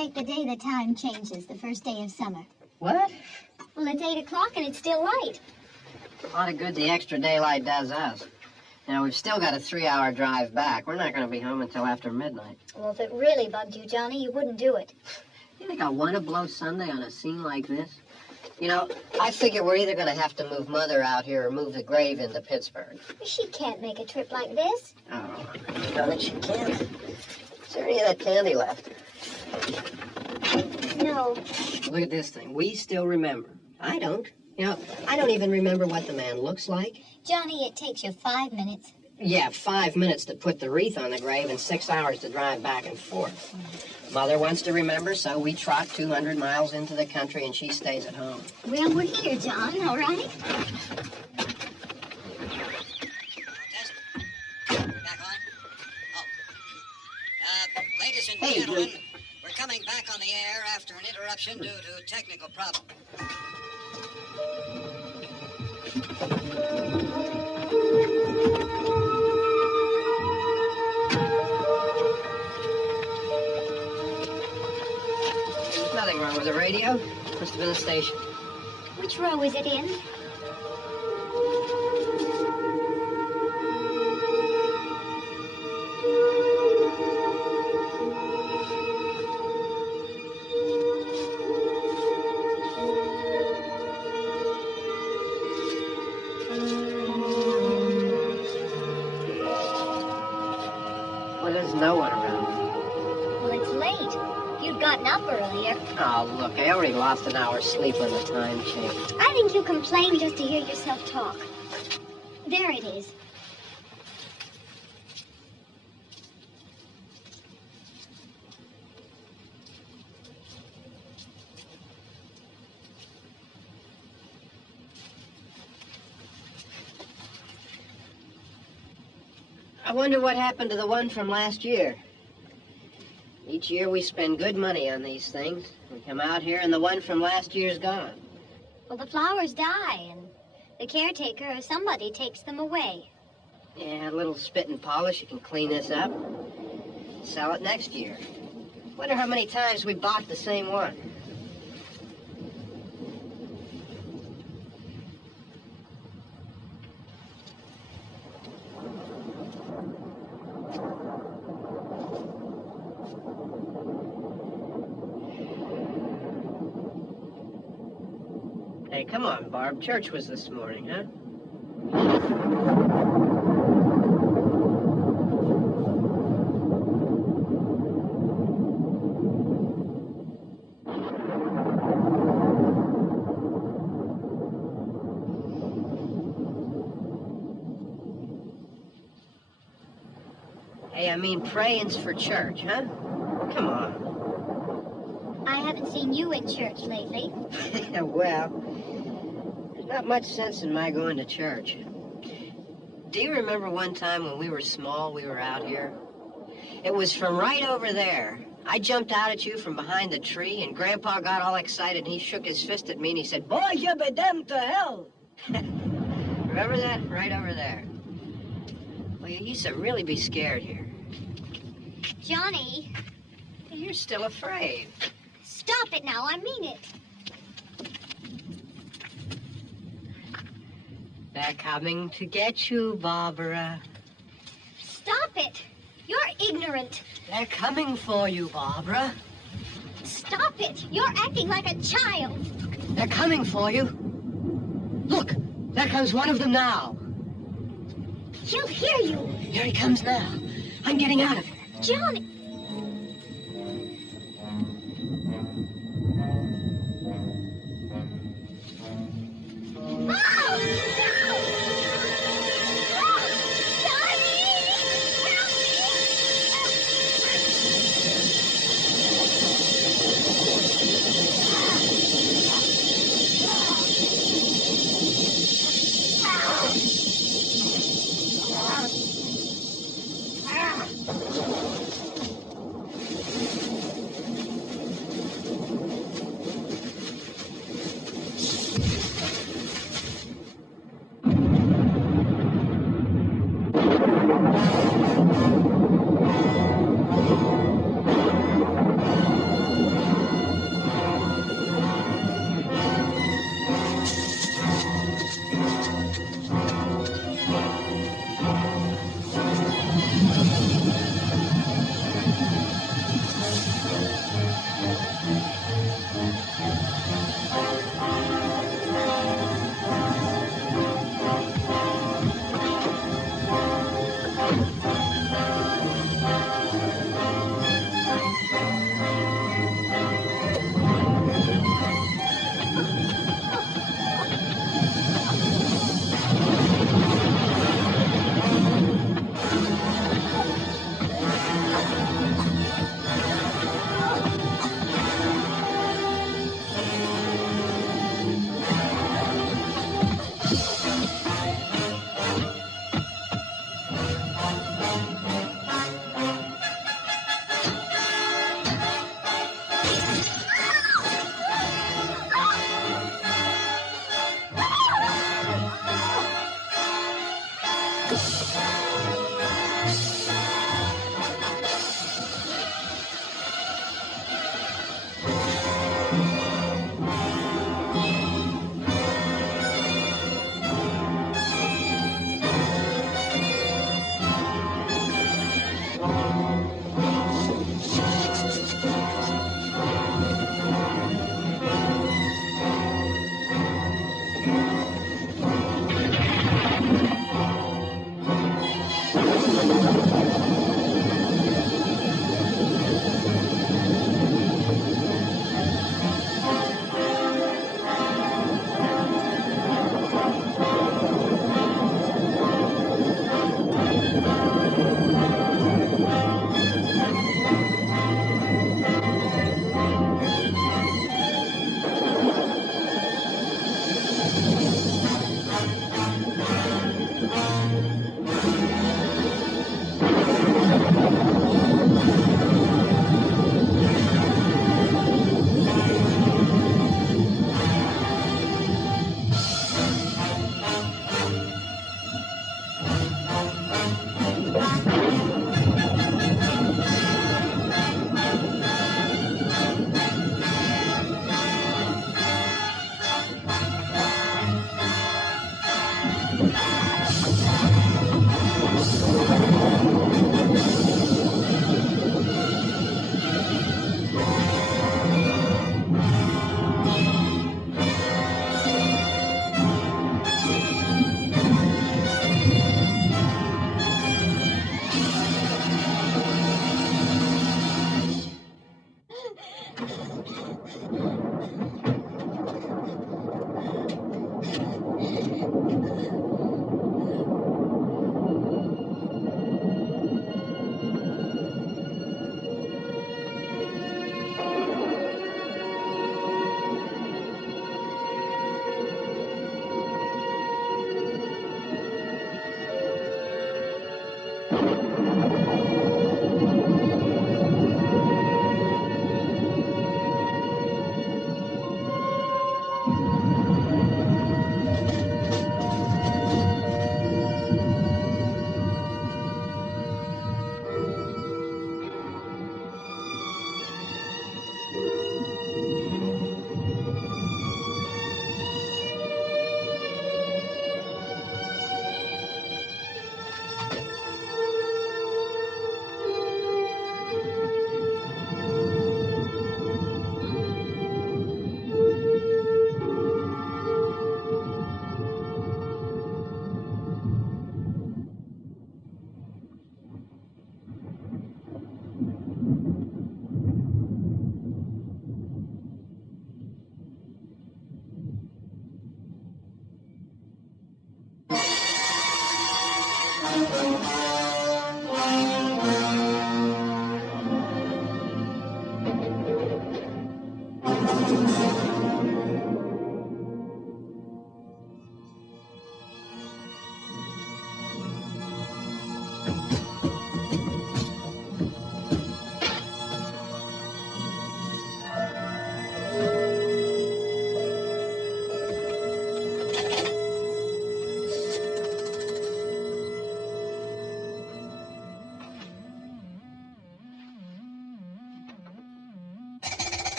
make the day the time changes, the first day of summer. What? Well, it's 8 o'clock and it's still light. A lot of good the extra daylight does us. Now, we've still got a 3-hour drive back. We're not going to be home until after midnight. Well, if it really bugged you, Johnny, you wouldn't do it. You think I want to blow Sunday on a scene like this? You know, I figure we're either going to have to move Mother out here or move the grave into Pittsburgh. She can't make a trip like this. Oh, you know that she can't. Is there any of that candy left? No. Look at this thing. We still remember. I don't. You know, I don't even remember what the man looks like. Johnny, it takes you 5 minutes. Yeah, 5 minutes to put the wreath on the grave and 6 hours to drive back and forth. Mother wants to remember, so we trot 200 miles into the country and she stays at home. Well, we're here, John, all right? Back on? Oh. Ladies and gentlemen, we're coming back on the air after an interruption due to a technical problem. There's nothing wrong with the radio. Must have been the station. Which row is it in? Well, there's no one around. Well, it's late. You'd gotten up earlier. Oh, look, I already lost an hour's sleep when the time changed. I think you complain just to hear yourself talk. There it is. I wonder what happened to the one from last year. Each year we spend good money on these things. We come out here and the one from last year's gone. Well, the flowers die, and the caretaker or somebody takes them away. Yeah, a little spit and polish, you can clean this up. Sell it next year. Wonder how many times we bought the same one. Hey, come on, Barb. Church was this morning, huh? Hey, I mean, praying's for church, huh? Come on. I haven't seen you in church lately. Well, there's not much sense in my going to church. Do you remember one time when we were small, we were out here? It was from right over there. I jumped out at you from behind the tree, and Grandpa got all excited, and he shook his fist at me, and he said, "Boy, you be damned to hell." Remember that? Right over there. Well, you used to really be scared here. Johnny. You're still afraid. Stop it now, I mean it. They're coming to get you, Barbara. Stop it. You're ignorant. They're coming for you, Barbara. Stop it. You're acting like a child. They're coming for you. Look, there comes one of them now. He'll hear you. Here he comes now. I'm getting out of here. Johnny.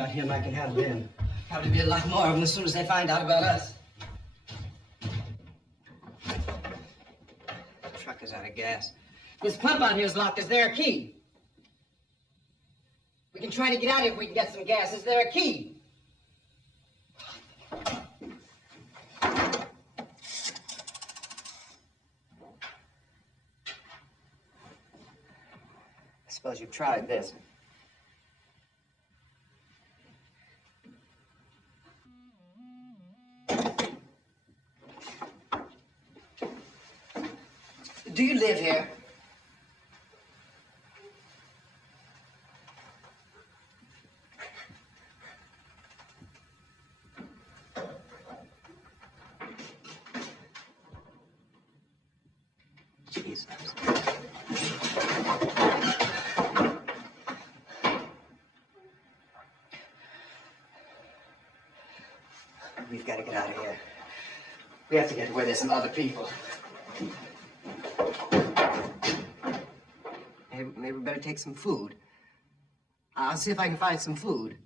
about him, I can handle him. Probably be a lot more of them as soon as they find out about us. The truck is out of gas. This pump out here is locked. Is there a key? We can try to get out here if we can get some gas. Is there a key? I suppose you've tried this. Do you live here? Jesus. We've got to get out of here. We have to get to where there's some other people. Maybe we better take some food. I'll see if I can find some food.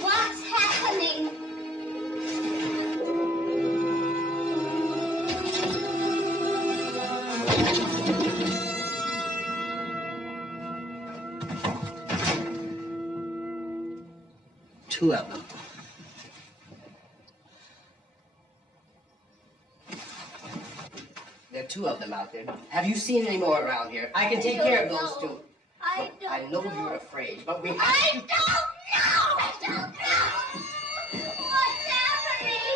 What's happening? Two of them. There are two of them out there. Have you seen any more around here? I can take care of those two. I know you're afraid, but we have I don't know! I don't know! What's happening?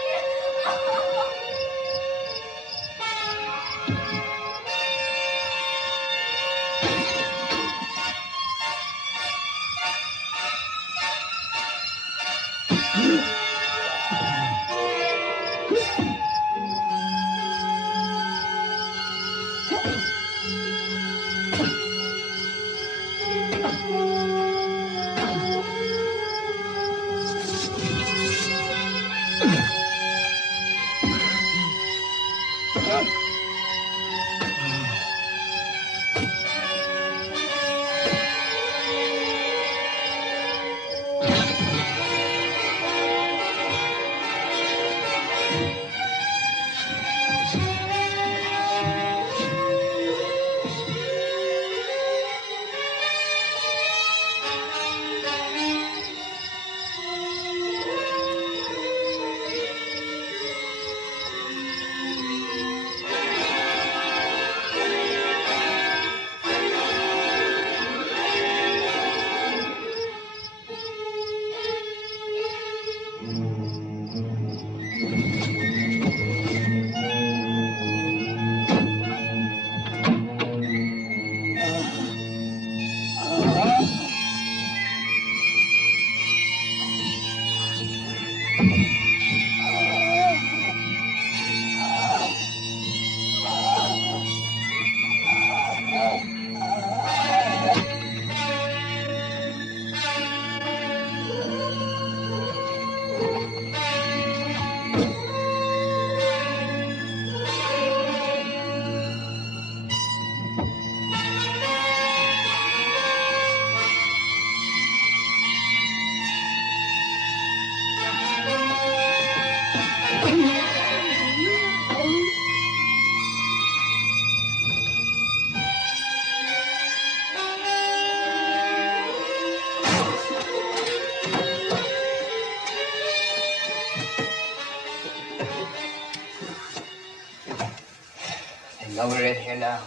know we're in here now.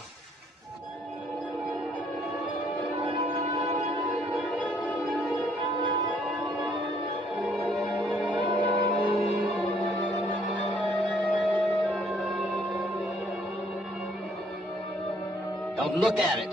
Now look at it.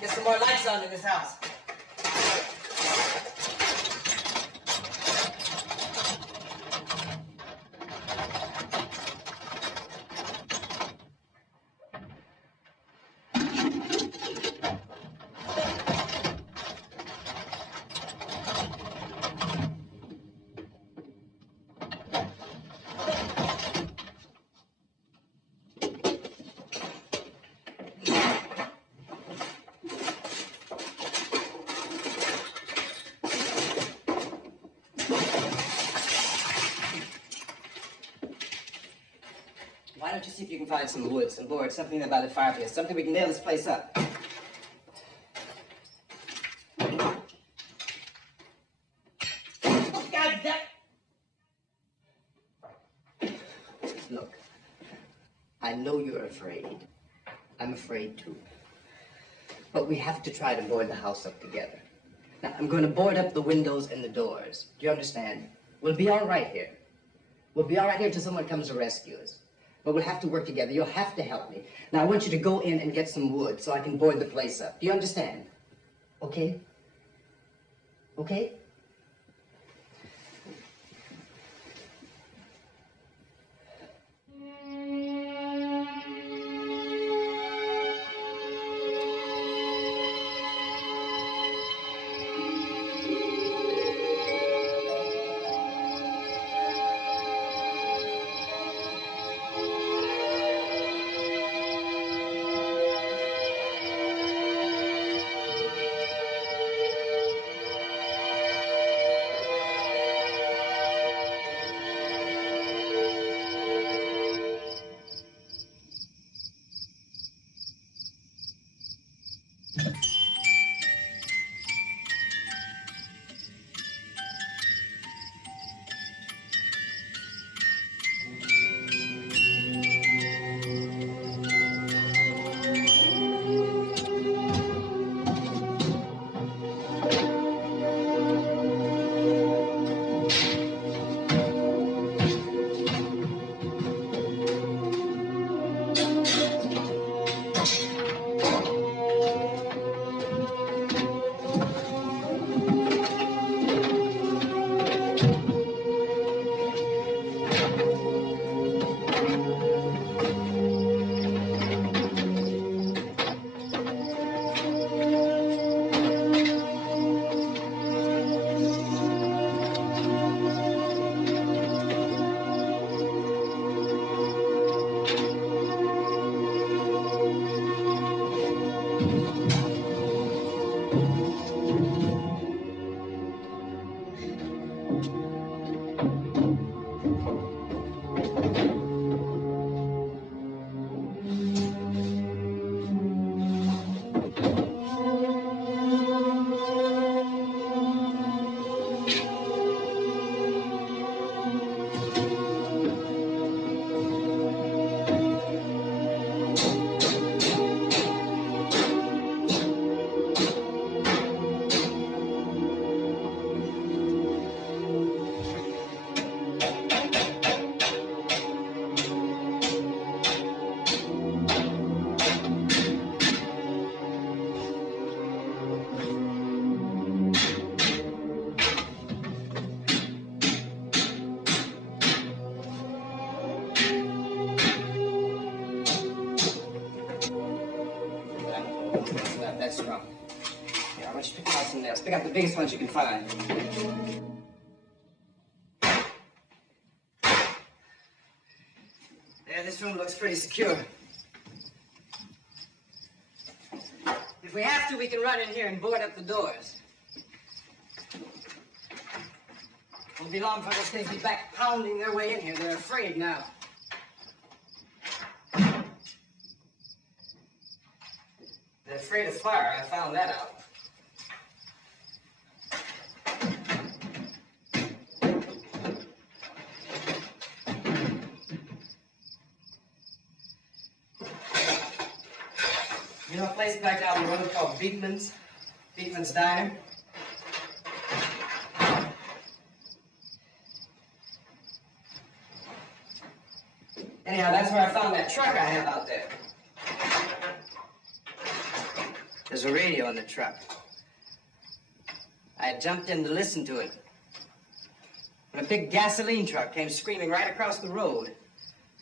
Get some more lights on in this house. Why don't you see if you can find some wood, some board, something there by the fireplace, something we can nail this place up. God damn! Look, I know you're afraid. I'm afraid too. But we have to try to board the house up together. Now, I'm going to board up the windows and the doors. Do you understand? We'll be all right here. We'll be all right here until someone comes to rescue us. But we'll have to work together. You'll have to help me. Now, I want you to go in and get some wood so I can board the place up. Do you understand? Okay? Okay? some nails. Pick out the biggest ones you can find. There, this room looks pretty secure. If we have to, we can run in here and board up the doors. Won't be long before those things be back pounding their way in here. They're afraid now. They're afraid of fire. I found that out. You know a place back down the road called Beekman's? Beekman's Diner? Anyhow, that's where I found that truck I have out there. There's a radio in the truck. I had jumped in to listen to it when a big gasoline truck came screaming right across the road.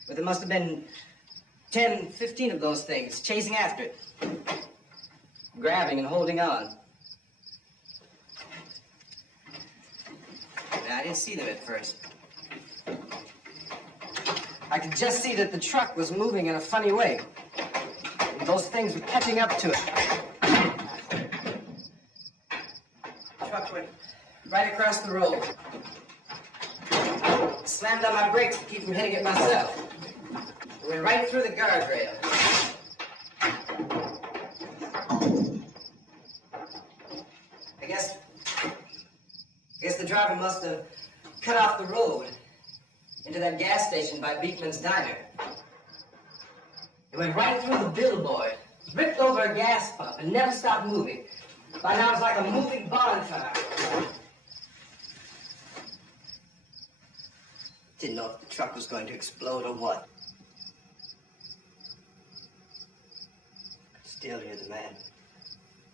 But there must have been 10, 15 of those things chasing after it, grabbing and holding on. Now, I didn't see them at first. I could just see that the truck was moving in a funny way. And those things were catching up to it. The truck went right across the road. Slammed on my brakes to keep from hitting it myself. It went right through the guardrail. I guess the driver must have cut off the road into that gas station by Beekman's Diner. It went right through the billboard, ripped over a gas pump, and never stopped moving. By now, it's like a moving bonfire. Didn't know if the truck was going to explode or what. Still hear the man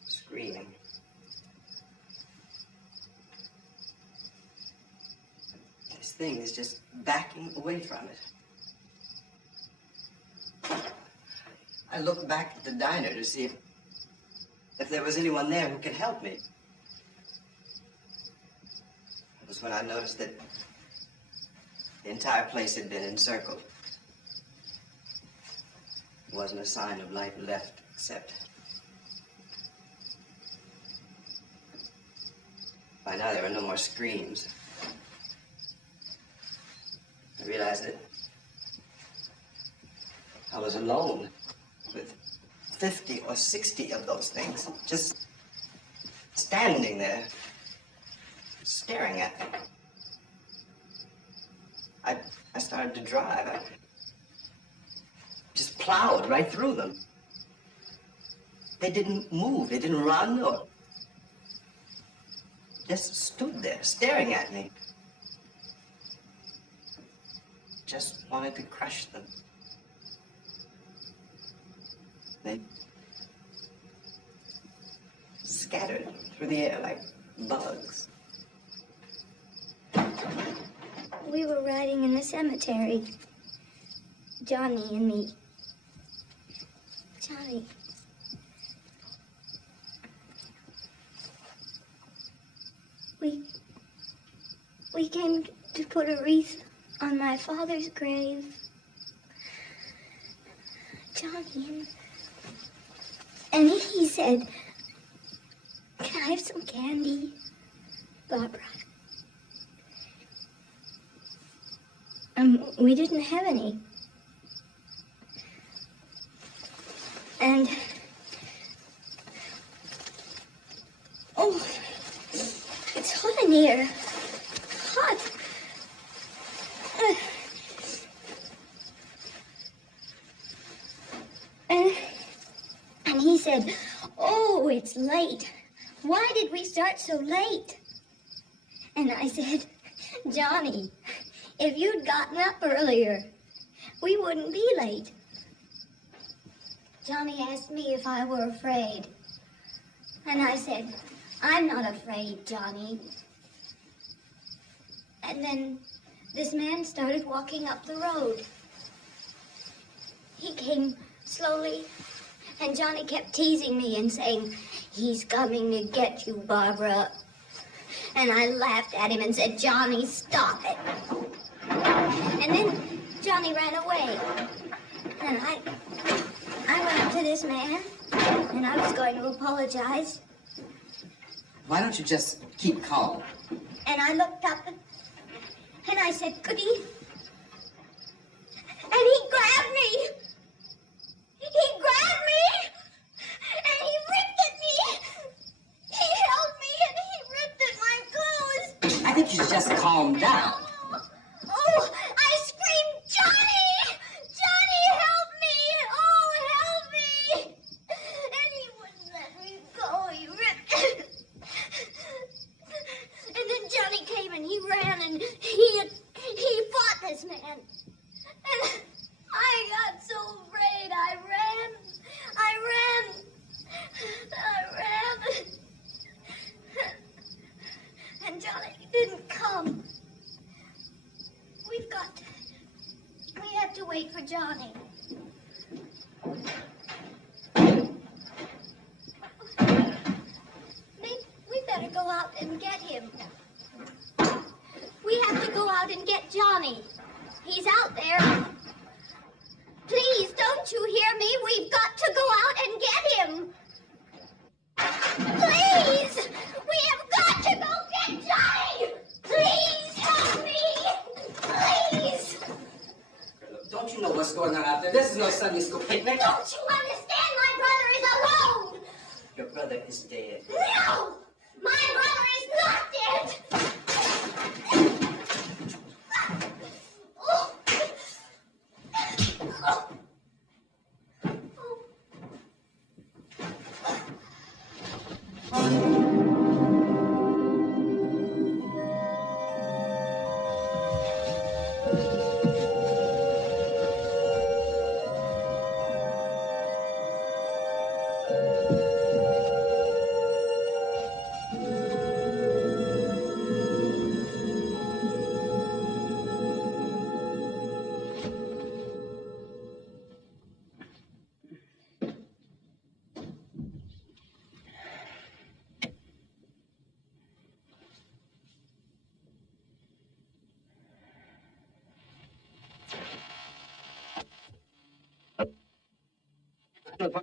screaming. This thing is just backing away from it. I looked back at the diner to see if there was anyone there who could help me. It was when I noticed that the entire place had been encircled. There wasn't a sign of life left, except by now there were no more screams. I realized that I was alone with 50 or 60 of those things, just standing there, staring at me. I started to drive. I just plowed right through them. They didn't move. They didn't run or just stood there staring at me. Just wanted to crush them. They scattered through the air like bugs. We were riding in the cemetery, Johnny and me. Johnny. We came to put a wreath on my father's grave. Johnny, and he said, "Can I have some candy, Barbara?" We didn't have any. And, oh, it's hot in here. Hot. And he said, "Oh, it's late. Why did we start so late?" And I said, "Johnny, if you'd gotten up earlier, we wouldn't be late." Johnny asked me if I were afraid. And I said, "I'm not afraid, Johnny." And then this man started walking up the road. He came slowly, and Johnny kept teasing me and saying, He's coming to get you, Barbara. And I laughed at him and said, Johnny, stop it. And then Johnny ran away. And I went up to this man, and I was going to apologize. Why don't you just keep calm? And I looked up and I said, Goody. And he grabbed me. He grabbed me. And he ripped at me. He held me and he ripped at my clothes. I think you should just calm down. Oh, I screamed, Johnny! Johnny, help me! Oh, help me! And he wouldn't let me go. He ripped. And then Johnny came and he ran and he fought this man. And I got so afraid. I ran. And Johnny didn't come. We have to wait for Johnny. We better go out and get him. We have to go out and get Johnny. He's out there. Please, don't you hear me? We've got to go out and get him. Please! We have got to go get Johnny! Please help me! Please! Don't you know what's going on out there? This is no Sunday school picnic. Don't you understand? My brother is alone! Your brother is dead. No! My brother is not dead! Oh. Oh.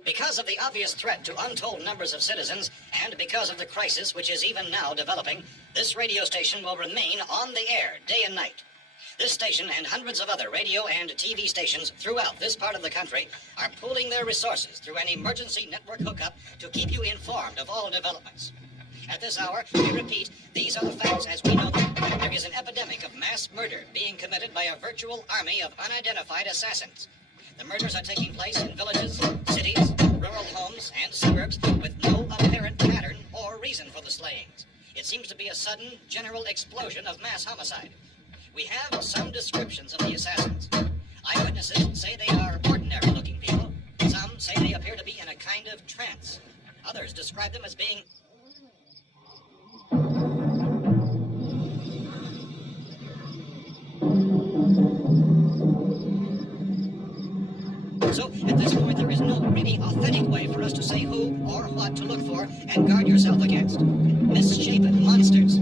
Because of the obvious threat to untold numbers of citizens, and because of the crisis which is even now developing, this radio station will remain on the air day and night. This station and hundreds of other radio and TV stations throughout this part of the country are pooling their resources through an emergency network hookup to keep you informed of all developments. At this hour, we repeat, these are the facts as we know them. There is an epidemic of mass murder being committed by a virtual army of unidentified assassins. The murders are taking place in villages, cities, rural homes, and suburbs with no apparent pattern or reason for the slayings. It seems to be a sudden, general explosion of mass homicide. We have some descriptions of the assassins. Eyewitnesses say they are ordinary-looking people. Some say they appear to be in a kind of trance. Others describe them as being... So, at this point, there is no really authentic way for us to say who or what to look for and guard yourself against. Misshapen monsters.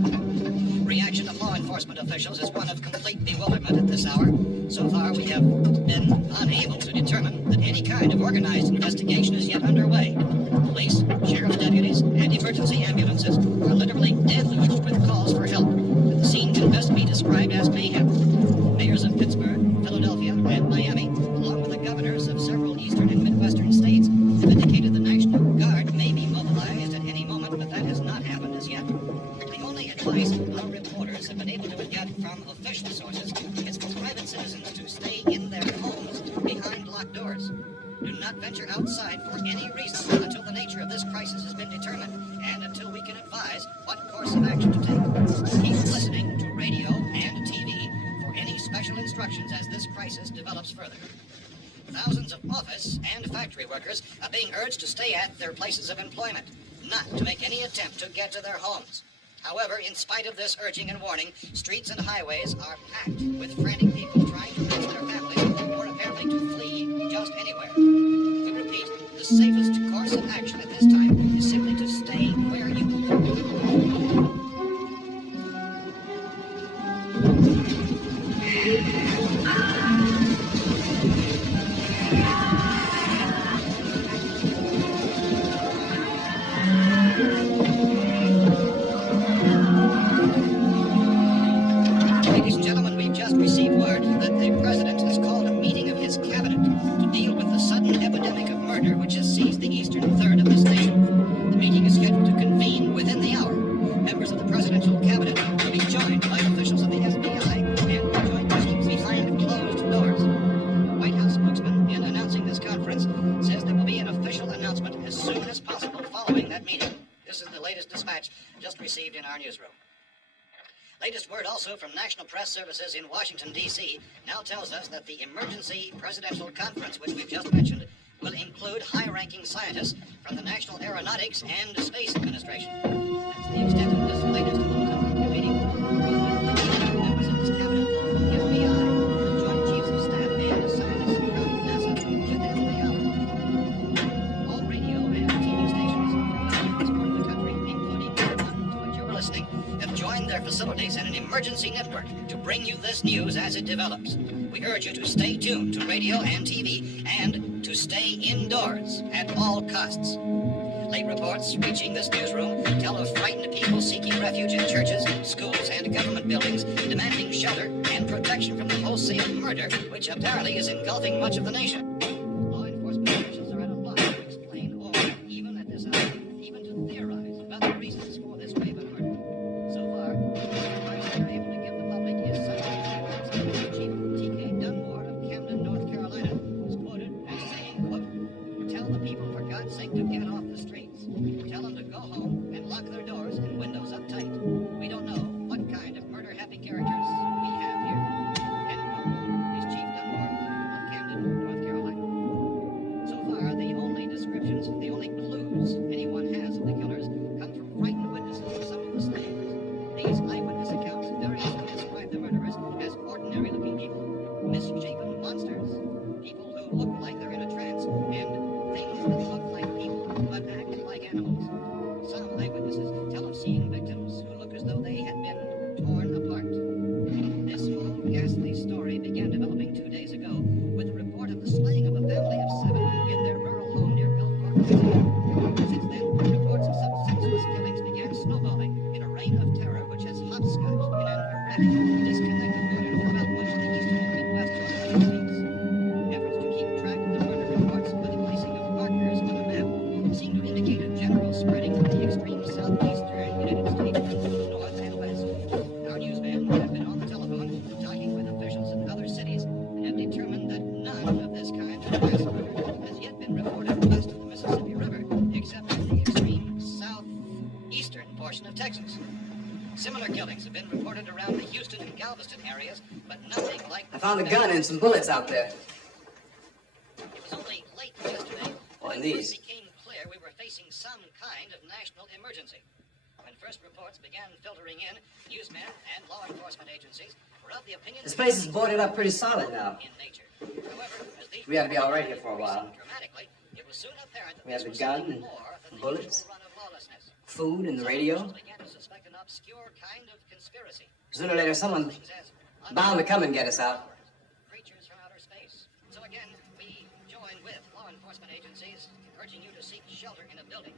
Reaction of law enforcement officials is one of complete bewilderment at this hour. So far, we have been unable to determine that any kind of organized investigation is yet underway. Police, sheriff's deputies, and emergency ambulances are literally deluged with calls for help. And the scene can best be described as mayhem. Mayors of Pittsburgh, Philadelphia, and Miami, along with the governors of several eastern and midwestern states, have indicated the National Guard may be mobilized at any moment, but that has not happened as yet. The only advice our reporters have been able to get from official sources is for private citizens to stay in their homes behind locked doors. Do not venture outside for any reason until the nature of this crisis has been determined and until we can advise what course of action to take. Keep listening to radio and TV for any special instructions as this crisis develops further. Thousands of office and factory workers are being urged to stay at their places of employment, not to make any attempt to get to their homes. However, in spite of this urging and warning, streets and highways are packed with frantic people trying to reach their families or apparently to flee just anywhere. We repeat, the safest course of action at this time is simply to stay Latest word also from National Press Services in Washington, D.C. now tells us that the emergency presidential conference, which we've just mentioned, will include high-ranking scientists from the National Aeronautics and Space Administration. That's the extent of this latest bulletin, repeating members of his cabinet, the FBI, Joint Chiefs of Staff, and scientists from NASA within the hour. All radio and TV stations in this part of the country, including the one to which you're listening, have joined their facilities in an emergency network to bring you this news as it develops. We urge you to stay tuned to radio and TV and to stay indoors at all costs. Late reports reaching this newsroom tell of frightened people seeking refuge in churches, schools, and government buildings, demanding shelter and protection from the wholesale murder, which apparently is engulfing much of the nation. Law enforcement officials are at a loss to explain or, even at this hour, even to theorize about the reasons for this wave of murder. So far, the advice they're able to give the public is such that Chief T.K. Dunmore of Camden, North Carolina, was quoted as saying, quote, "Tell the people, for God's sake, to get off the streets. Tell them to go home and lock their doors and windows up tight. We don't know what kind of murder-happy characters we have here." End quote. Is Chief Dunmore of Camden, North Carolina. So far, the only descriptions, the only clues anyone has of the killers come from frightened witnesses of some of the slayings. These eyewitness accounts variously describe the murderers as ordinary-looking people, misshapen monsters, people who look like they're in a trance, and things that look like people but act like animals. Some eyewitnesses tell of seeing victims who look as though they had been torn apart. This whole ghastly story began developing 2 days ago with the report of the slaying of a family of 7 in their rural home near Gulfport, Pennsylvania. Since then, reports of such senseless killings began snowballing in a reign of terror which has hopscotched in an erratic, disconnected manner throughout much of the eastern and midwestern United States. Efforts to keep track of the murder reports by the placing of markers on a map seem to indicate a general spreading of the extreme southeastern United States, north and west. Our newsmen have been on the telephone talking with officials in other cities and have determined that none of this kind of mass murder has yet been reported west of the Mississippi River, except in the extreme southeastern portion of Texas. Similar killings have been reported around the Houston and Galveston areas, but nothing like... I found a gun and some bullets out there. It was only late yesterday Well, and that it these. became clear we were facing some kind of national emergency. When first reports began filtering in, newsmen and law enforcement agencies were of the opinion... This place is boarded up pretty solid now. ...in nature. However, as these We ought to be all right here for a while. dramatically, it was soon apparent that We have this the was gun something and more than the bullets. usual run of lawlessness. Food and the Some radio. officials began to suspect an obscure kind of conspiracy. Sooner or later, someone's Things as bound to come and get us out. creatures from outer space. So again, we join with law enforcement agencies, urging you to seek shelter in a building.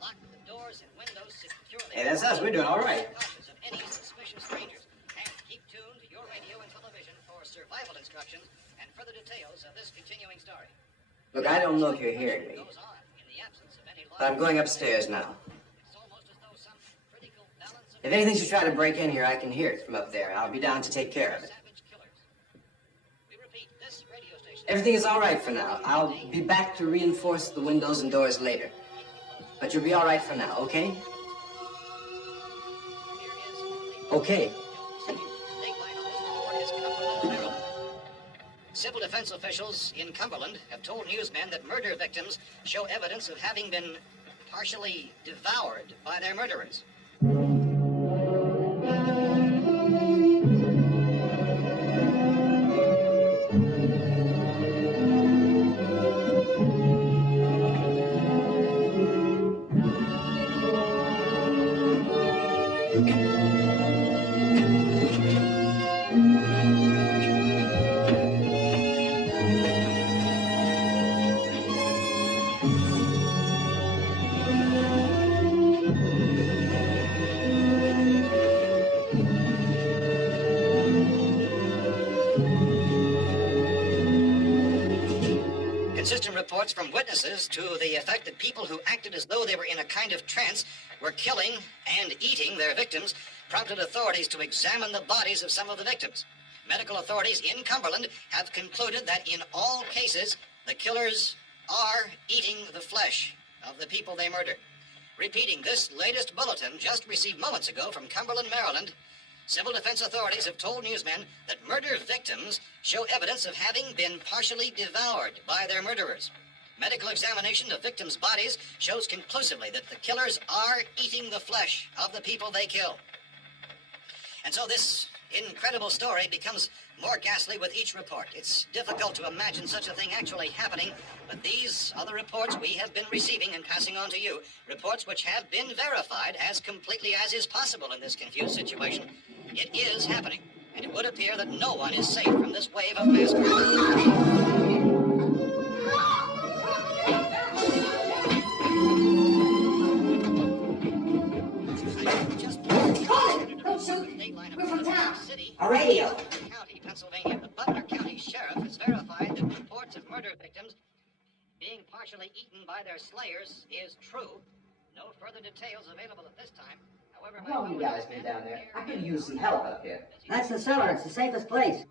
Lock the doors and windows securely. Hey, that's us. We're doing all right. Cautious of any suspicious strangers. And keep tuned to your radio and television for survival instructions and further details of this continuing story. Look, I don't know if you're hearing me, Goes on in the absence of any law. but I'm going upstairs now. It's almost as though some critical balance of If anything should try to break in here, I can hear it from up there. I'll be down to take care of it. savage killers. We repeat, this radio station... Everything is all right for now. I'll be back to reinforce the windows and doors later. But you'll be all right for now, okay? Okay. Civil defense officials in Cumberland have told newsmen that murder victims show evidence of having been partially devoured by their murderers. Consistent reports from witnesses to the effect that people who acted as though they were in a kind of trance were killing and eating their victims prompted authorities to examine the bodies of some of the victims. Medical authorities in Cumberland have concluded that in all cases, the killers are eating the flesh of the people they murdered. Repeating this latest bulletin just received moments ago from Cumberland, Maryland, Civil defense authorities have told newsmen that murder victims show evidence of having been partially devoured by their murderers. Medical examination of victims' bodies shows conclusively that the killers are eating the flesh of the people they kill. And so this incredible story becomes more ghastly with each report. It's difficult to imagine such a thing actually happening, but these are the reports we have been receiving and passing on to you, reports which have been verified as completely as is possible in this confused situation. It is happening, and it would appear that no one is safe from this wave of mass murder. Don't shoot. We're from town. A radio. County, Pennsylvania. The Butler County Sheriff has verified that reports of murder victims being partially eaten by their slayers is true. No further details available at this time. However, How long you guys been down there? I could use some help up here. That's the cellar. It's the safest place.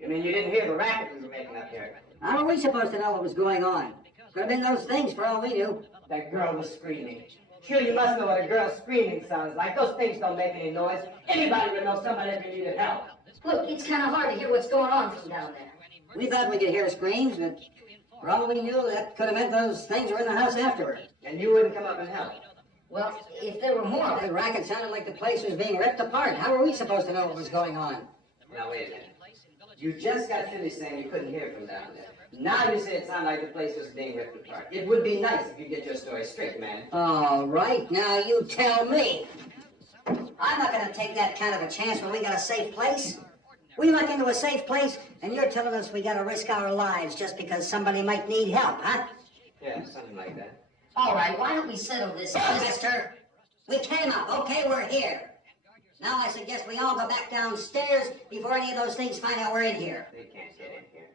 You mean you didn't hear the racket we were making up here? How are we supposed to know what was going on? Could have been those things for all we knew. That girl was screaming. Sure, you must know what a girl screaming sounds like. Those things don't make any noise. Anybody would know somebody if they needed help. Look, it's kind of hard to hear what's going on from down there. We thought we could hear screams, but for all we knew, that could have meant those things were in the house afterward. And you wouldn't come up and help. Well, if there were more, That racket sounded like the place was being ripped apart. How were we supposed to know what was going on? Now, wait a minute. You just got finished saying you couldn't hear from down there. Now you say it sounded like the place was being ripped apart. It would be nice if you get your story straight, man. All right, now you tell me. I'm not going to take that kind of a chance when we got a safe place. We look into a safe place, and you're telling us we got to risk our lives just because somebody might need help, huh? Yeah, something like that. all right, why don't we settle this? Mister, we came up, okay, we're here. Now I suggest we all go back downstairs before any of those things find out we're in here. They can't get in here.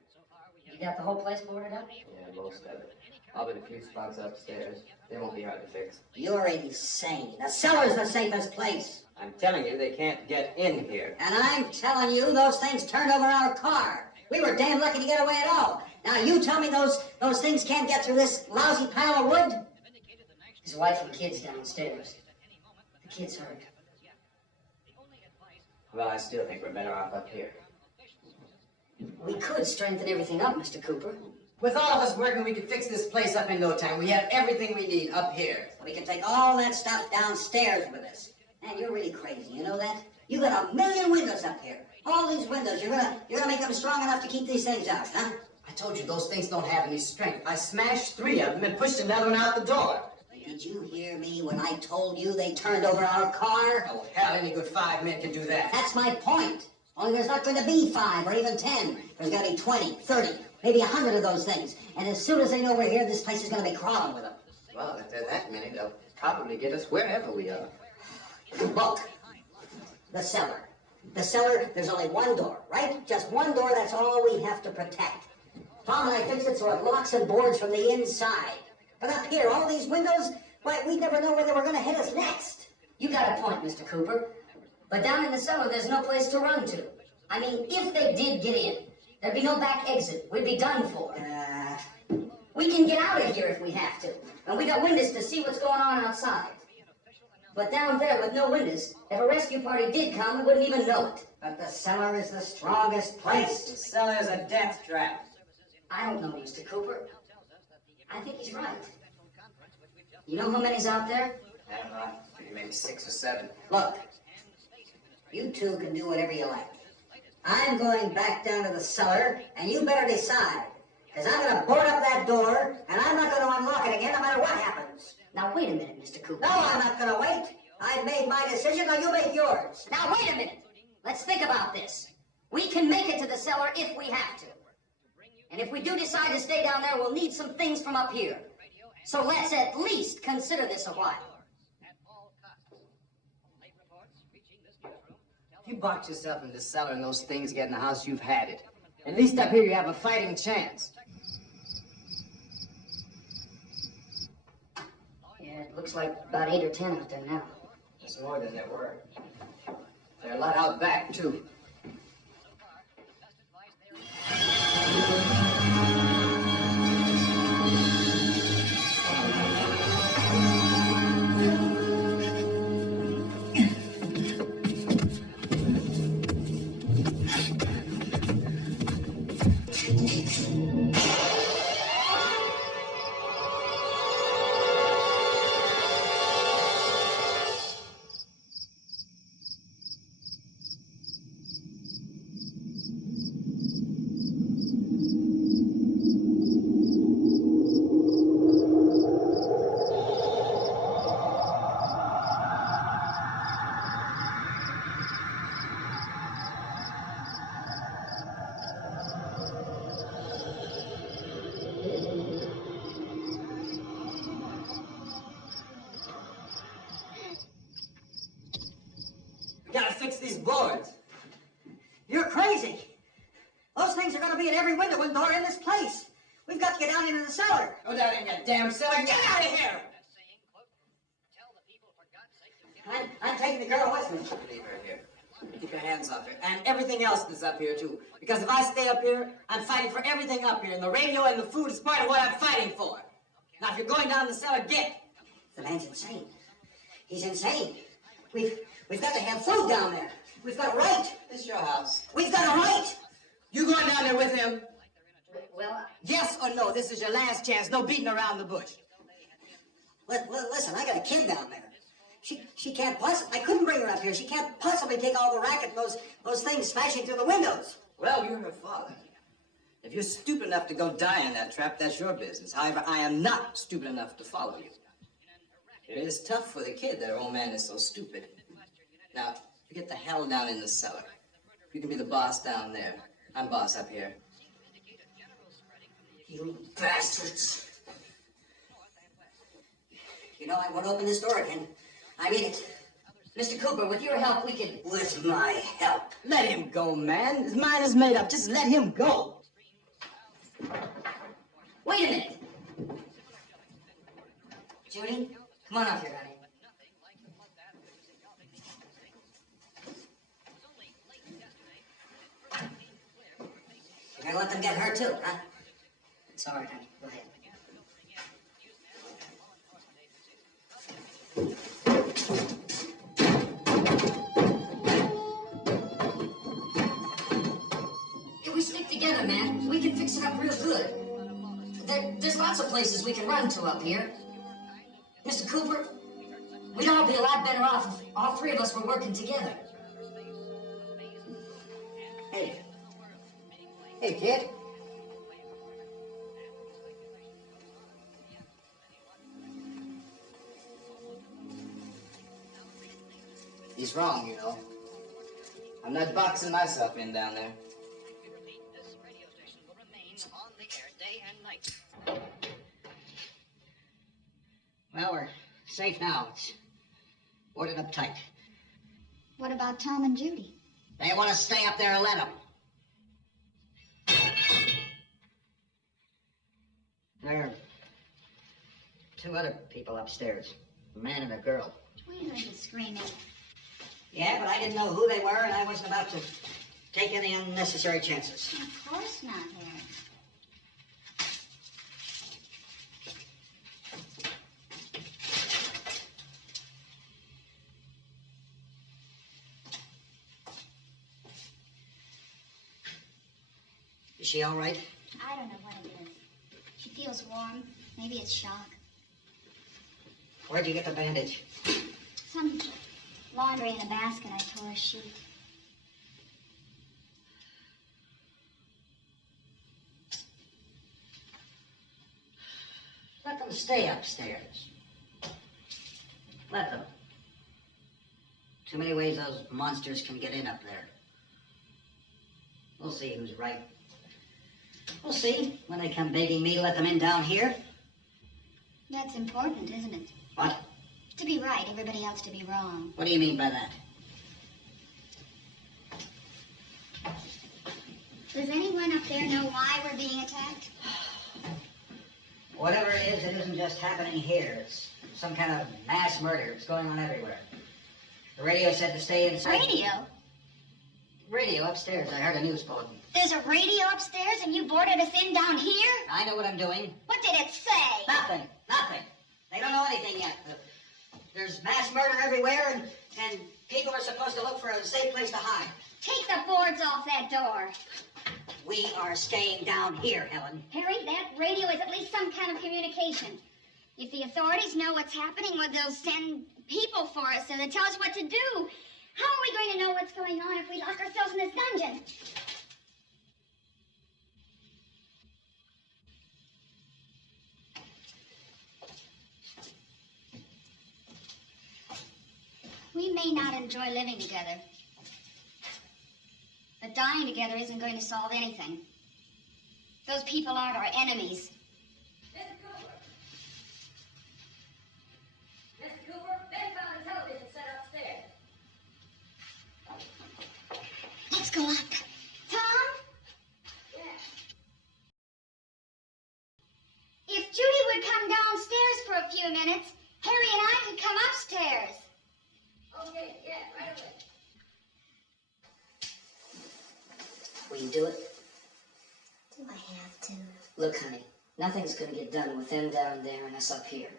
You got the whole place boarded up? Yeah, most of it. I'll bet a few spots upstairs. They won't be hard to fix. You're insane. The cellar's the safest place. I'm telling you, they can't get in here. And I'm telling you, those things turned over our car. We were damn lucky to get away at all. Now you tell me those things can't get through this lousy pile of wood? His wife and kids downstairs. The kid's hurt. Well, I still think we're better off up here. We could strengthen everything up, Mr. Cooper. With all of us working, we could fix this place up in no time. We have everything we need up here. We can take all that stuff downstairs with us. Man, you're really crazy, you know that? You got 1,000,000 windows up here. All these windows, you're gonna make them strong enough to keep these things out, huh? I told you, those things don't have any strength. I smashed 3 of them and pushed another one out the door. Did you hear me when I told you they turned over our car? Oh, hell, any good 5 men can do that. That's my point. Only there's not going to be 5 or even 10. There's got to be 20, 30, maybe 100 of those things. And as soon as they know we're here, this place is going to be crawling with them. Well, if there are that many, they'll probably get us wherever we are. Look, the cellar. The cellar, there's only one door, right? Just one door, that's all we have to protect. Tom and I fixed it so it locks and boards from the inside. But up here, all these windows, why, we never know where they were going to hit us next. You got a point, Mr. Cooper. But down in the cellar, there's no place to run to. I mean, if they did get in, there'd be no back exit. We'd be done for. We can get out of here if we have to. And we got windows to see what's going on outside. But down there with no windows, if a rescue party did come, we wouldn't even know it. But the cellar is the strongest place. The cellar's a death trap. I don't know, Mr. Cooper. I think he's right. You know how many's out there? I don't know, maybe 6 or 7. Look, you two can do whatever you like. I'm going back down to the cellar, and you better decide. Because I'm going to board up that door, and I'm not going to unlock it again no matter what happens. Now, wait a minute, Mr. Cooper. No, I'm not going to wait. I've made my decision, now you make yours. Now, wait a minute. Let's think about this. We can make it to the cellar if we have to. And if we do decide to stay down there, we'll need some things from up here. So let's at least consider this a while. If you box yourself in the cellar and those things get in the house, you've had it. At least up here you have a fighting chance. Yeah, it looks like about 8 or 10 out there now. There's more than there were. There are a lot out back, too. boards. You're crazy. Those things are going to be in every window and door in this place. We've got to get down into the cellar. Go down in that damn cellar. Get out of here! I'm taking the girl with me. Leave her here. Keep your hands off her. And everything else that's up here, too. Because if I stay up here, I'm fighting for everything up here. And the radio and the food is part of what I'm fighting for. Now, if you're going down the cellar, get. The man's insane. He's insane. We've got to have food down there. We've got a right. This is your house. We've got a right. You going down there with him? Well, Yes or no? This is your last chance. No beating around the bush. listen, I got a kid down there. She can't possibly, I couldn't bring her up here. She can't possibly take all the racket and those things smashing through the windows. Well, you're her father. If you're stupid enough to go die in that trap, that's your business. However, I am not stupid enough to follow you. It is tough for the kid that her old man is so stupid. Now, you get the hell down in the cellar. You can be the boss down there. I'm boss up here. You bastards. You know, I won't open this door again. I mean it. Mr. Cooper, with your help, we can... With my help? Let him go, man. His mind is made up. Just let him go. Wait a minute. Judy, come on up here, honey. You're gonna let them get hurt too, huh? It's all right, honey. Go ahead. If we stick together, man, we can fix it up real good. There's lots of places we can run to up here. Mr. Cooper, we'd all be a lot better off if all three of us were working together. Hey. Hey, kid. He's wrong, you know. I'm not boxing myself in down there. This radio station will remain on the air day and night. Well, we're safe now. It's boarded up tight. What about Tom and Judy? They want to stay up there and let them. There are two other people upstairs, a man and a girl. We heard you screaming. Yeah, but I didn't know who they were, and I wasn't about to take any unnecessary chances. Of course not, Harry. Is she all right? I don't know what it is. She feels warm. Maybe it's shock. Where'd you get the bandage? Some laundry in a basket. I tore a sheet. Let them stay upstairs. Let them. Too many ways those monsters can get in up there. We'll see who's right. We'll see when they come begging me to let them in down here. That's important, isn't it? What? To be right, everybody else to be wrong. What do you mean by that? Does anyone up there know why we're being attacked? Whatever it isn't just happening here. It's some kind of mass murder. It's going on everywhere. The radio said to stay inside. Radio? Radio upstairs. I heard a news bulletin. There's a radio upstairs and you boarded us in down here? I know what I'm doing. What did it say? Nothing. Nothing. They don't know anything yet. There's mass murder everywhere, and people are supposed to look for a safe place to hide. Take the boards off that door. We are staying down here, Helen. Harry, that radio is at least some kind of communication. If the authorities know what's happening, well, they'll send people for us so they'll tell us what to do. How are we going to know what's going on if we lock ourselves in this dungeon? We may not enjoy living together, but dying together isn't going to solve anything. Those people aren't our enemies. Mr. Cooper, Ben found a television set upstairs. go up. Tom? If Judy would come downstairs for a few minutes, Harry and I could come upstairs. Okay, yeah, right away. Will you do it? Do I have to? Look, honey, nothing's gonna get done with them down there and us up here.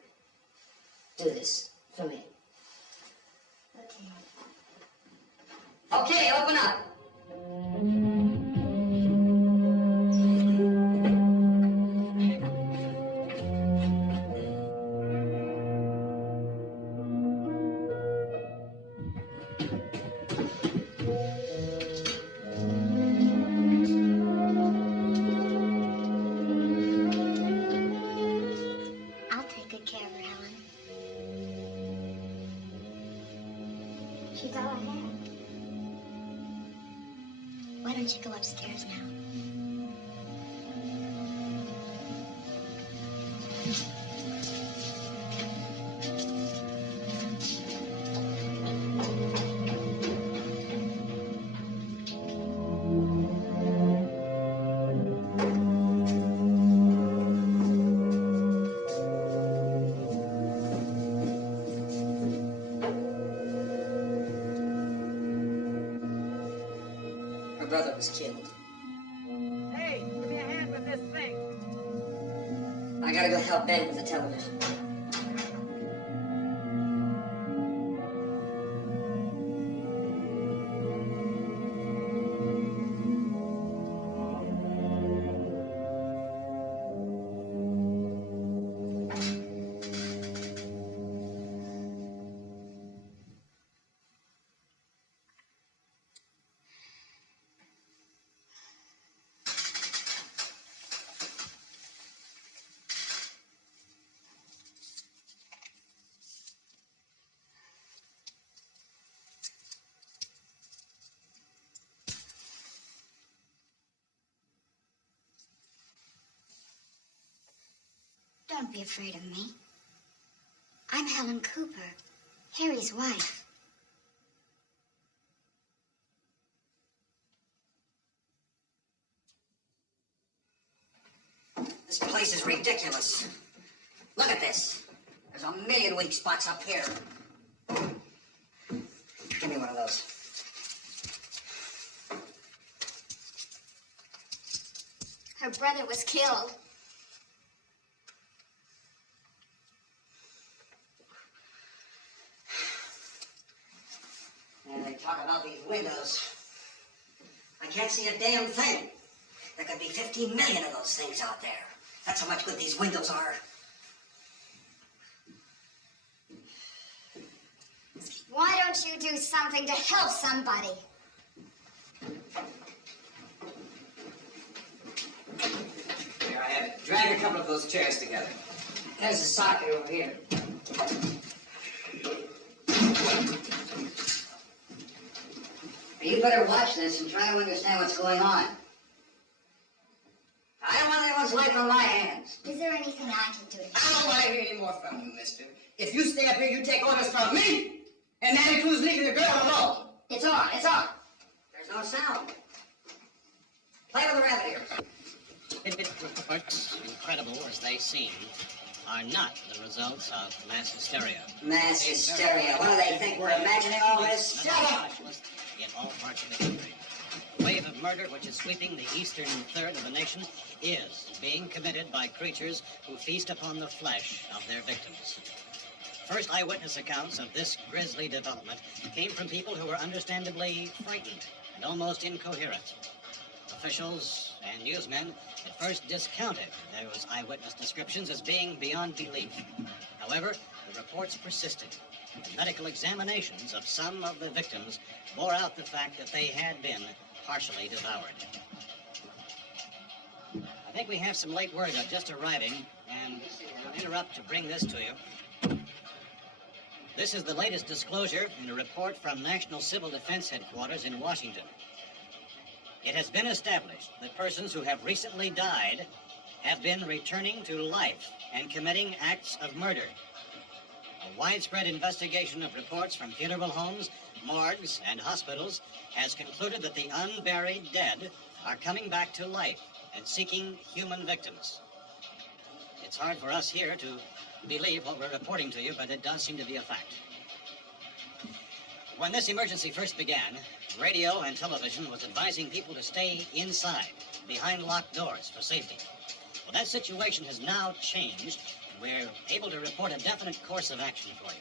Do this for me. Okay. Okay, open up. I'll take good care of her, Helen. She's all I have. Why don't you go upstairs now? Her brother was killed. Hey, give me a hand with this thing. I gotta go help Ben with the television. Don't be afraid of me. I'm Helen Cooper, Harry's wife. This place is ridiculous. Look at this. There's a million weak spots up here. Give me one of those. Her brother was killed. And they talk about these windows. I can't see a damn thing. There could be 15 million of those things out there. That's how much good these windows are. Why don't you do something to help somebody? Here, I have it. Drag a couple of those chairs together. There's a socket over here. You better watch this and try to understand what's going on. I don't want anyone's life on my hands. Is there anything I can do to help? I don't want to hear any more from you, mister. If you stay up here, you take orders from me. And that includes leaving the girl alone. It's on, it's on. There's no sound. Play with the rabbit ears. Reports, incredible as they seem, are not the results of mass hysteria. Mass hysteria. What do they think? We're imagining all this? Shut up! In all parts of the country. The wave of murder which is sweeping the eastern third of the nation is being committed by creatures who feast upon the flesh of their victims. First eyewitness accounts of this grisly development came from people who were understandably frightened and almost incoherent. Officials and newsmen at first discounted those eyewitness descriptions as being beyond belief. However, the reports persisted. And medical examinations of some of the victims bore out the fact that they had been partially devoured. I think we have some late word just arriving, and I'll interrupt to bring this to you. This is the latest disclosure in a report from National Civil Defense Headquarters in Washington. It has been established that persons who have recently died have been returning to life and committing acts of murder. A widespread investigation of reports from funeral homes, morgues, and hospitals has concluded that the unburied dead are coming back to life and seeking human victims. It's hard for us here to believe what we're reporting to you, but it does seem to be a fact. When this emergency first began, radio and television was advising people to stay inside, behind locked doors for safety. Well, that situation has now changed. We're able to report a definite course of action for you.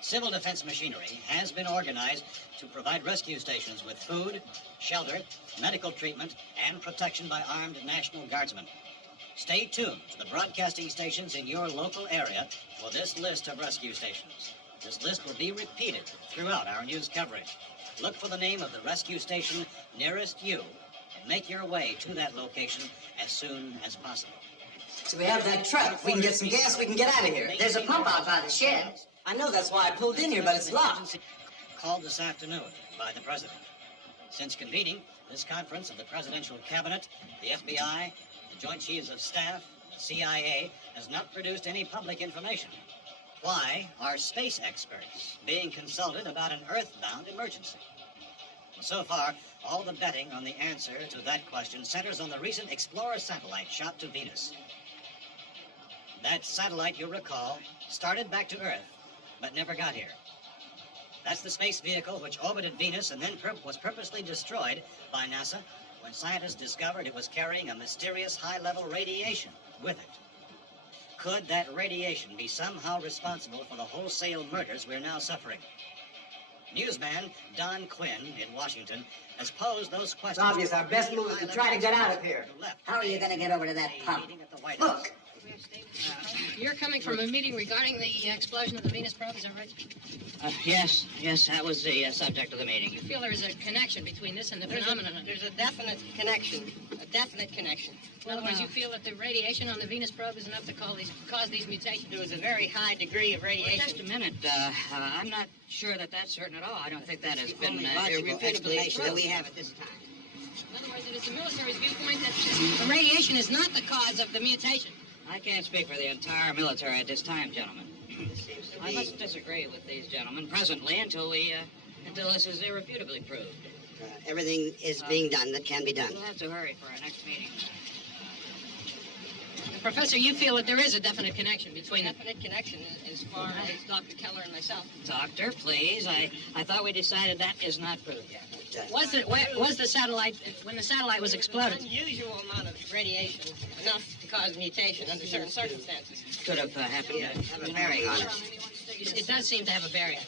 Civil defense machinery has been organized to provide rescue stations with food, shelter, medical treatment, and protection by armed National Guardsmen. Stay tuned to the broadcasting stations in your local area for this list of rescue stations. This list will be repeated throughout our news coverage. Look for the name of the rescue station nearest you and make your way to that location as soon as possible. So we have that truck. If we can get some gas, we can get out of here. There's a pump out by the shed. I know, that's why I pulled in here, but it's locked. Called this afternoon by the President. Since convening this conference of the Presidential Cabinet, the FBI, the Joint Chiefs of Staff, the CIA has not produced any public information. Why are space experts being consulted about an earthbound emergency? Well, so far, all the betting on the answer to that question centers on the recent Explorer satellite shot to Venus. That satellite, you'll recall, started back to Earth, but never got here. That's the space vehicle which orbited Venus and then was purposely destroyed by NASA when scientists discovered it was carrying a mysterious high-level radiation with it. Could that radiation be somehow responsible for the wholesale murders we're now suffering? Newsman Don Quinn in Washington has posed those questions. It's obvious our best move is to try to get out of here. How are you going to get over to that pump? Look! You're coming from a meeting regarding the explosion of the Venus probe, is that right? Yes, that was the subject of the meeting. You feel there is a connection between this and the phenomenon? There's a definite connection. In other words, you feel that the radiation on the Venus probe is enough to cause these mutations? There was a very high degree of radiation. Just a minute. I'm not sure that that's certain at all. I don't think that has been Only logical irrefutable explanation that we have at this time. In other words, it is the military's viewpoint that the radiation is not the cause of the mutation. I can't speak for the entire military at this time, gentlemen. I must disagree with these gentlemen presently until this is irrefutably proved. Everything is being done that can be done. We'll have to hurry for our next meeting. Professor, you feel that there is a definite connection between them? Definite connection as far as Dr. Keller and myself. Doctor, please. I thought we decided that is not proved yet. Was the satellite, when the satellite was exploded? An unusual amount of radiation, enough to cause mutation under certain circumstances. Could have happened to have a bearing on it. It does seem to have a bearing.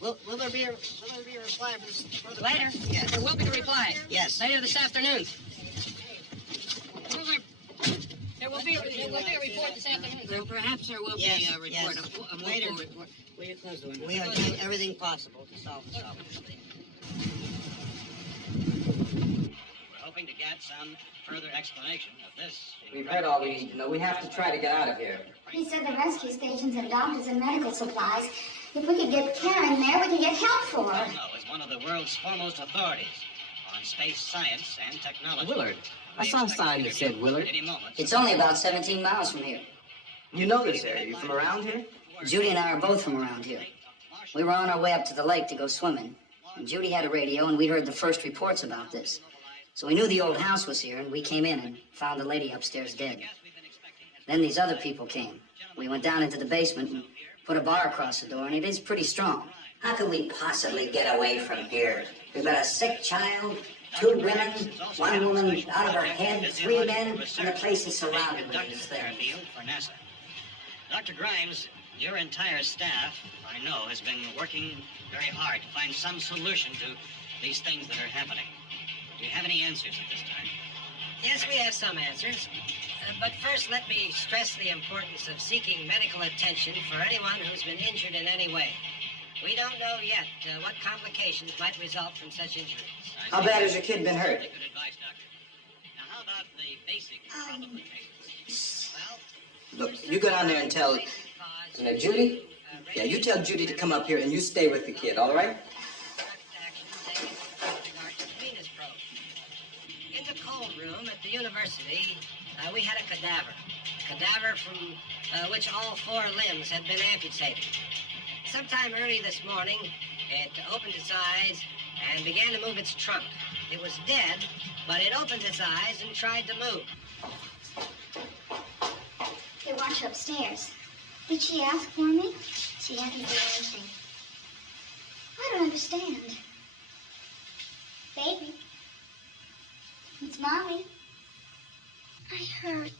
Will there be a reply for the Later? Yes. There will be a reply. Yes. Later this afternoon. There will be a report this afternoon. Well, perhaps there will Yes, be a report. yes. A Later. full report. Will you close the window? We are doing everything possible to solve the problem. We're hoping to get some further explanation of this. We've heard all we need to know. We have to try to get out of here. He said the rescue stations have doctors and medical supplies. If we could get Karen there, we could get help for her. Romero is one of the world's foremost authorities on space science and technology. Willard. I saw a sign that said Willard. Any moment. It's only about 17 miles from here. You know this area. You from around here? Judy and I are both from around here. We were on our way up to the lake to go swimming, and Judy had a radio, and we heard the first reports about this. So we knew the old house was here, and we came in and found the lady upstairs dead. Then these other people came. We went down into the basement and put a bar across the door, and it is pretty strong. How could we possibly get away from here? We've got a sick child, 2 women, 1 woman out of her head, 3 men, and the place is surrounded with these things. For NASA. Dr. Grimes, your entire staff, I know, has been working very hard to find some solution to these things that are happening. Do you have any answers at this time? Yes, we have some answers. But first, let me stress the importance of seeking medical attention for anyone who's been injured in any way. We don't know yet what complications might result from such injuries. How bad has your kid been hurt? Good advice, Doctor. Now, how about the basic complications? Well, Look, you go down there and tell... Judy? Yeah, you tell Judy to come up here and you stay with the kid, all right? In the cold room at the university, we had a cadaver from which all 4 limbs had been amputated. Sometime early this morning, It opened its eyes and began to move its trunk. It was dead, but it opened its eyes and tried to move. They watch her upstairs. Did she ask for me? She hasn't said anything. I don't understand. Baby, it's Mommy. I heard.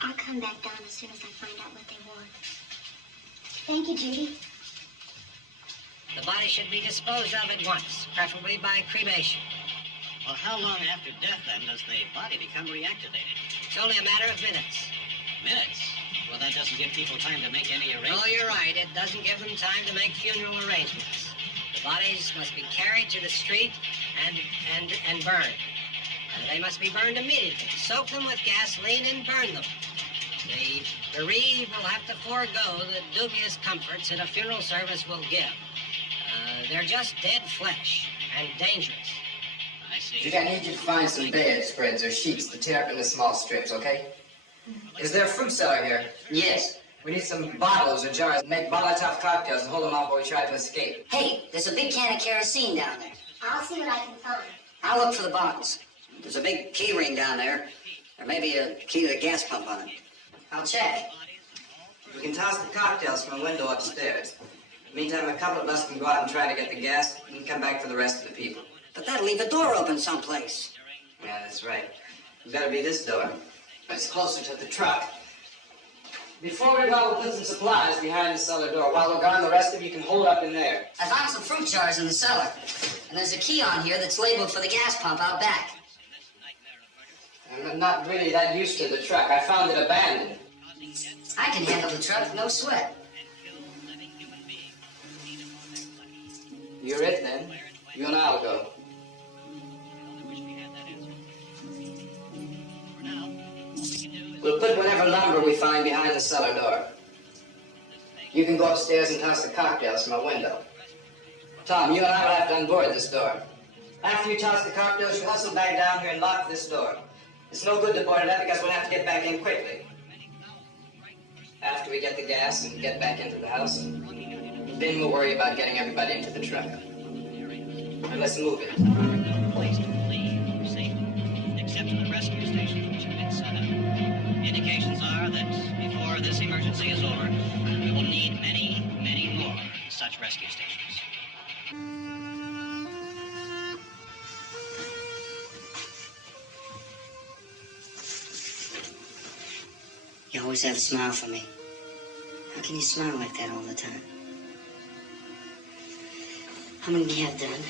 I'll come back down as soon as I find out what they want. Thank you, Judy. The body should be disposed of at once, preferably by cremation. Well, how long after death, then, does the body become reactivated? It's only a matter of minutes. Minutes? Well, that doesn't give people time to make any arrangements. Oh, you're right. It doesn't give them time to make funeral arrangements. The bodies must be carried to the street and burned. They must be burned immediately. Soak them with gasoline and burn them. The bereaved will have to forego the dubious comforts that a funeral service will give. They're just dead flesh and dangerous. I see. Judy, I need you to find some bedspreads or sheets to tear up into small strips, okay? Is there a fruit cellar here? Yes. We need some bottles or jars. Make Molotov cocktails and hold them off while we try to escape. Hey, there's a big can of kerosene down there. I'll see what I can find. I'll look for the bottles. There's a big key ring down there. There may be a key to the gas pump on it. I'll check. We can toss the cocktails from a window upstairs. Meantime, a couple of us can go out and try to get the gas and come back for the rest of the people. But that'll leave a door open someplace. Yeah, that's right. It better be this door. It's closer to the truck. Before we go, we'll put some supplies behind the cellar door. While we're gone, the rest of you can hold up in there. I found some fruit jars in the cellar. And there's a key on here that's labeled for the gas pump out back. I'm not really that used to the truck. I found it abandoned. I can handle the truck, no sweat. You're it, then. You and I'll go. We'll put whatever lumber we find behind the cellar door. You can go upstairs and toss the cocktails from a window. Tom, you and I will have to unboard this door. After you toss the cocktails, you hustle back down here and lock this door. It's no good to board it up because we'll have to get back in quickly. After we get the gas and get back into the house, then we'll worry about getting everybody into the truck. Now let's move it. Place to flee for safety, except to the rescue stations which have been set up. Indications are that before this emergency is over, we will need many, many more such rescue stations. You always have a smile for me. How can you smile like that all the time? How many do you have done?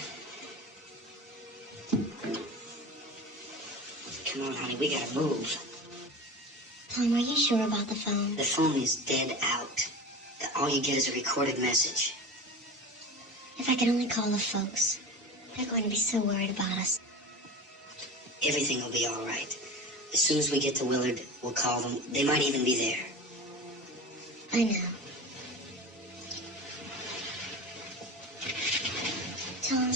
Come on, honey, we gotta move. Tom, are you sure about the phone? The phone is dead out. All you get is a recorded message. If I could only call the folks. They're going to be so worried about us. Everything will be all right. As soon as we get to Willard, we'll call them. They might even be there. I know. Tom,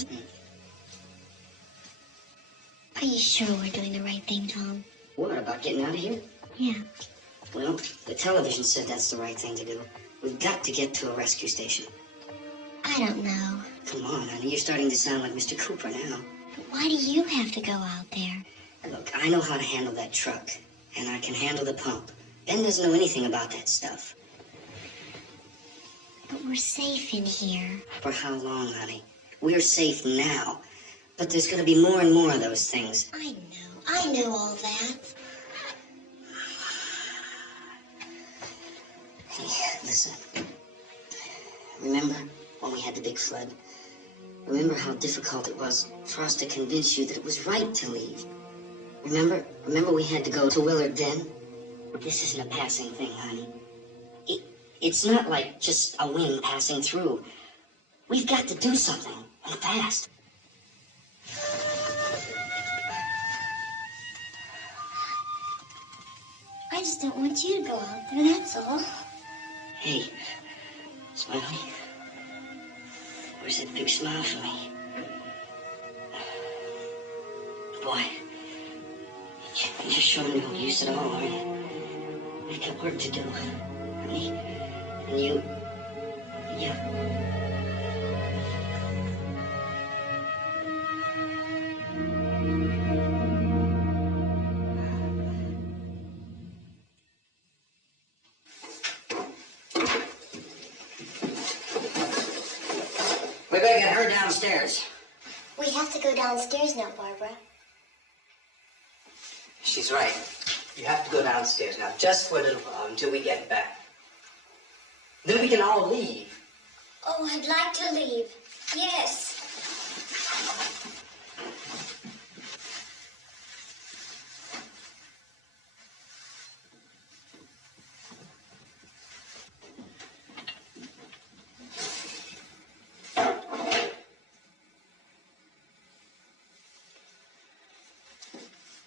are you sure we're doing the right thing, Tom? What, about getting out of here? Yeah. Well, the television said that's the right thing to do. We've got to get to a rescue station. I don't know. Come on, honey, you're starting to sound like Mr. Cooper now. But why do you have to go out there? Look, I know how to handle that truck, and I can handle the pump. Ben doesn't know anything about that stuff. But we're safe in here. For how long, honey? We're safe now. But there's going to be more and more of those things. I know all that. Hey, listen. Remember when we had the big flood? Remember how difficult it was for us to convince you that it was right to leave? Remember we had to go to Willard then? This isn't a passing thing, honey. It's not like just a wind passing through. We've got to do something, and fast. I just don't want you to go out there, that's all. Hey, Smiley, where's that big smile for me? Boy, you're showing no use at all, aren't you? I've got work to do, honey. And you better get her downstairs. We have to go downstairs now, Barbara. She's right. You have to go downstairs now, just for a little while, until we get back. Then we can all leave. Oh, I'd like to leave. Yes.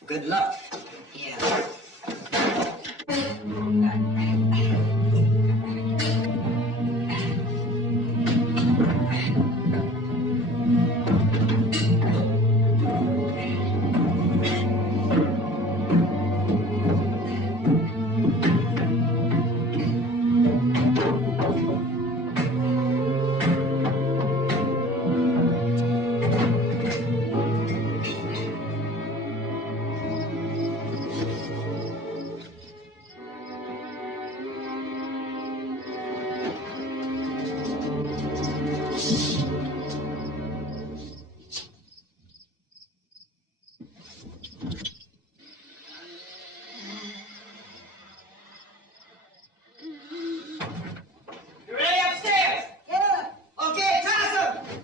Good luck. Yeah. You ready upstairs? Yeah. Okay, toss 'em.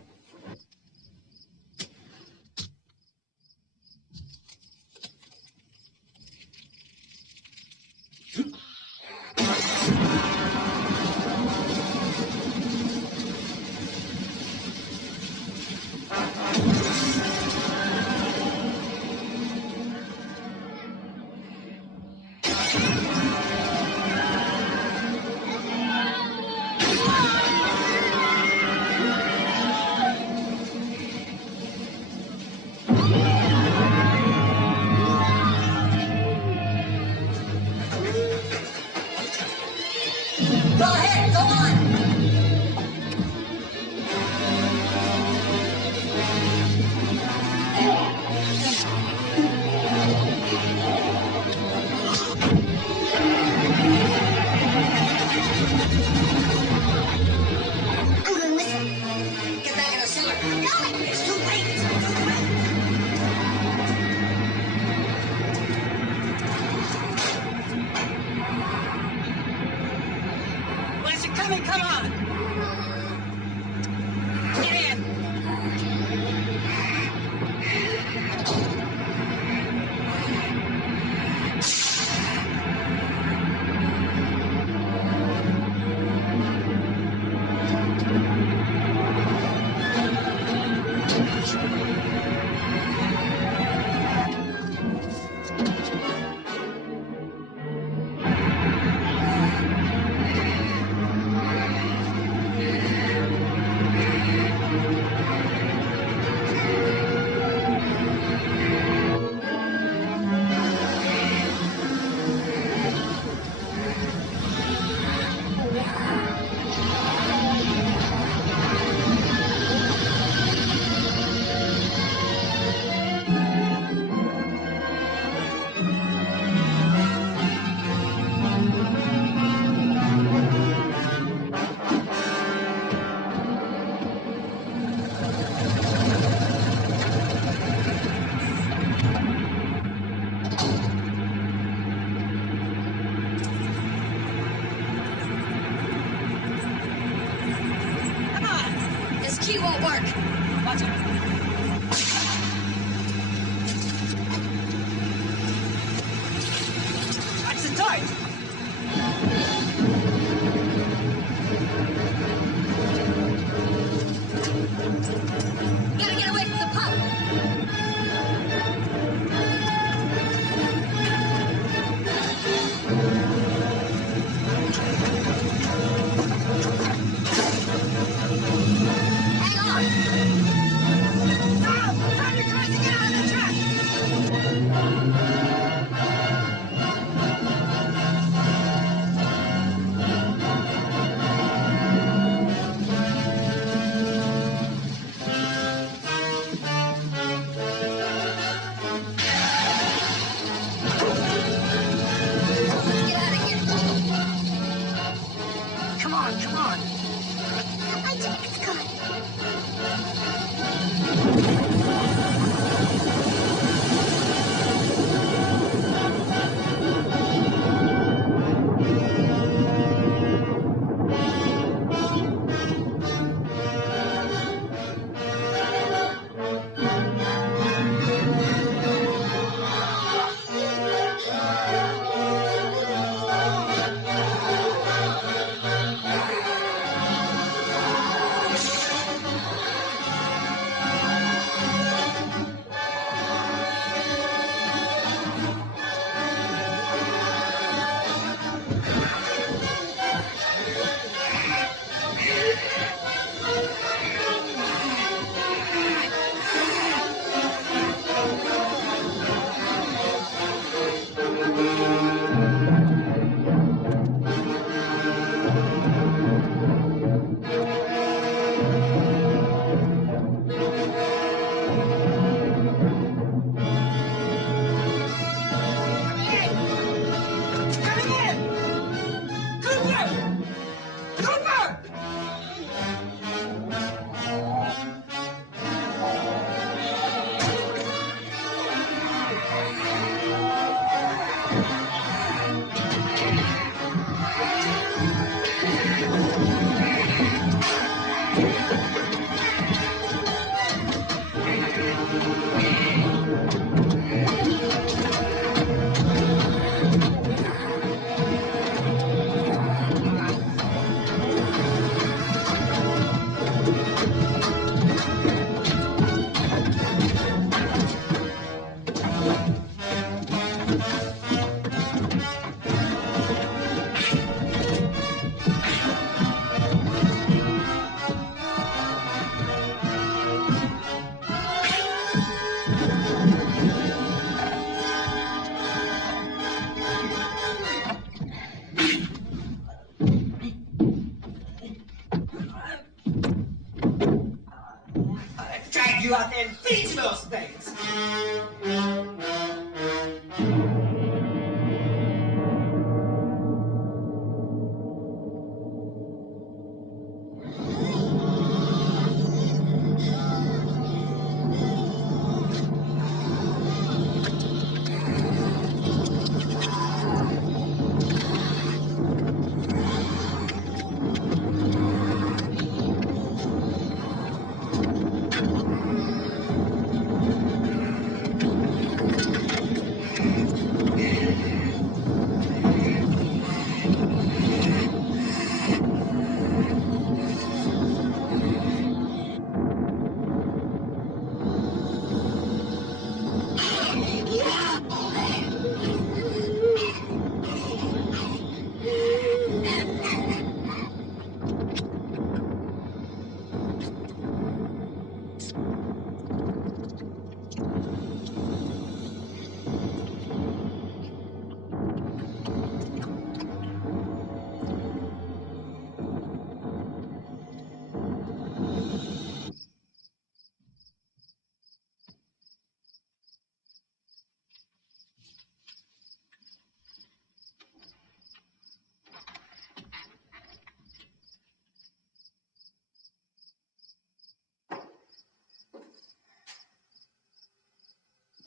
Drag you out there and feed you those things.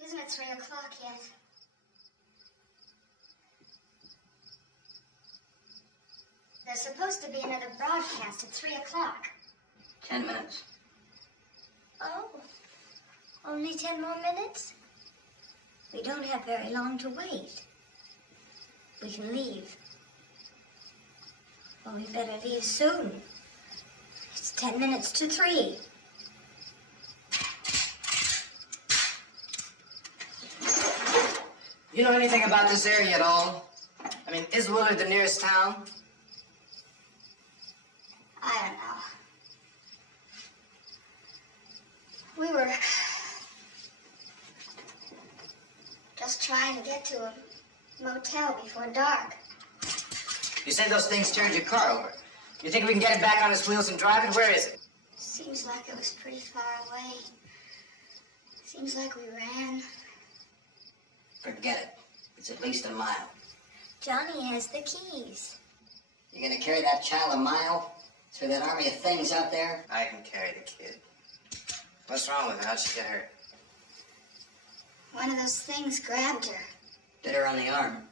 Isn't it 3 o'clock yet? There's supposed to be another broadcast at 3 o'clock. 10 minutes. Oh, only 10 more minutes? We don't have very long to wait. We can leave. Well, we better leave soon. It's 10 minutes to 3. You know anything about this area at all? I mean, is Willard the nearest town? I don't know. We were just trying to get to a motel before dark. You say those things turned your car over. You think we can get it back on its wheels and drive it? Where is it? Seems like it was pretty far away. Seems like we ran. Forget it. It's at least a mile. Johnny has the keys. You gonna carry that child a mile through that army of things out there? I can carry the kid. What's wrong with her? How'd she get hurt? One of those things grabbed her. Bit her on the arm.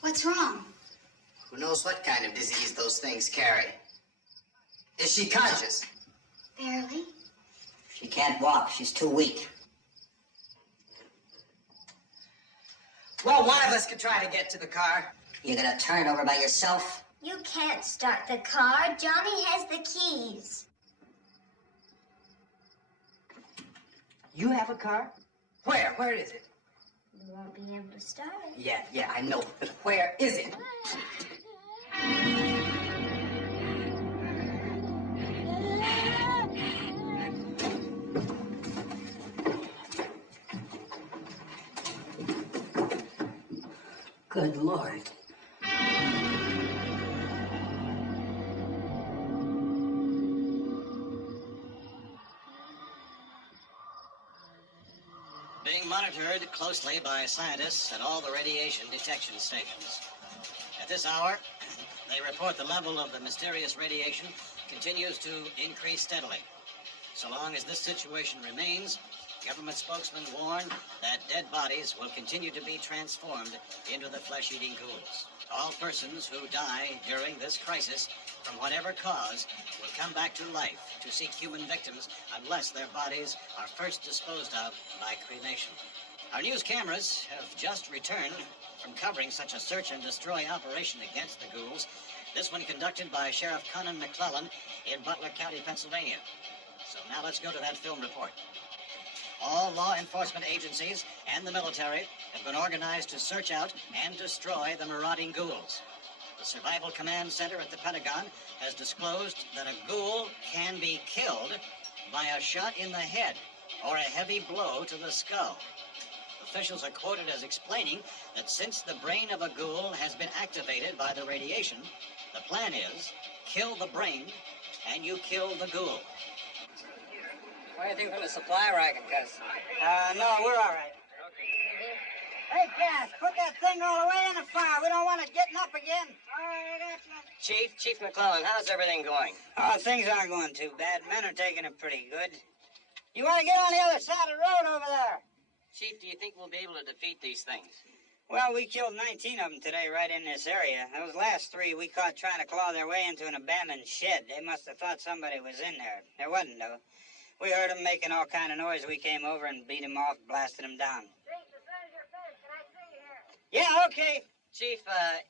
What's wrong? Who knows what kind of disease those things carry? Is she conscious? Barely. She can't walk. She's too weak. Well, one of us could try to get to the car. You gonna turn over by yourself? You can't start the car. Johnny has the keys. You have a car? Where? Where is it? You won't be able to start it. Yeah, I know. But where is it? Good Lord. being monitored closely by scientists at all the radiation detection stations. At this hour, they report the level of the mysterious radiation continues to increase steadily. So long as this situation remains, government spokesmen warn that dead bodies will continue to be transformed into the flesh-eating ghouls. All persons who die during this crisis, from whatever cause, will come back to life to seek human victims unless their bodies are first disposed of by cremation. Our news cameras have just returned from covering such a search and destroy operation against the ghouls, this one conducted by Sheriff Conan McClellan in Butler County, Pennsylvania. So now let's go to that film report. All law enforcement agencies and the military have been organized to search out and destroy the marauding ghouls. The Survival Command Center at the Pentagon has disclosed that a ghoul can be killed by a shot in the head or a heavy blow to the skull. Officials are quoted as explaining that since the brain of a ghoul has been activated by the radiation, the plan is kill the brain and you kill the ghoul. What do you think from the supply wagon, Gus? No, we're all right. Hey, Gas, put that thing all the way in the fire. We don't want it getting up again. All right, I got you. Chief McClellan, how's everything going? Oh, things aren't going too bad. Men are taking it pretty good. You want to get on the other side of the road over there? Chief, do you think we'll be able to defeat these things? Well, we killed 19 of them today right in this area. Those last 3 we caught trying to claw their way into an abandoned shed. They must have thought somebody was in there. There wasn't, though. We heard them making all kind of noise. We came over and beat them off, blasted them down. Yeah, okay. Chief,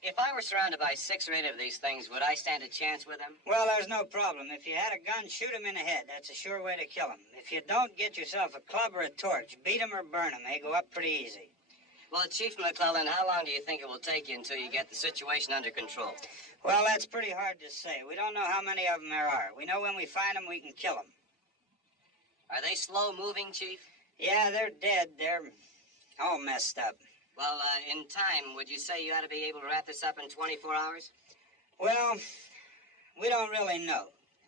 if I were surrounded by 6 or 8 of these things, would I stand a chance with them? Well, there's no problem. If you had a gun, shoot them in the head. That's a sure way to kill them. If you don't, get yourself a club or a torch. Beat them or burn them. They go up pretty easy. Well, Chief McClellan, how long do you think it will take you until you get the situation under control? Well, that's pretty hard to say. We don't know how many of them there are. We know when we find them, we can kill them. Are they slow-moving, Chief? Yeah, they're dead. They're all messed up. Well, in time, would you say you ought to be able to wrap this up in 24 hours? Well, we don't really know.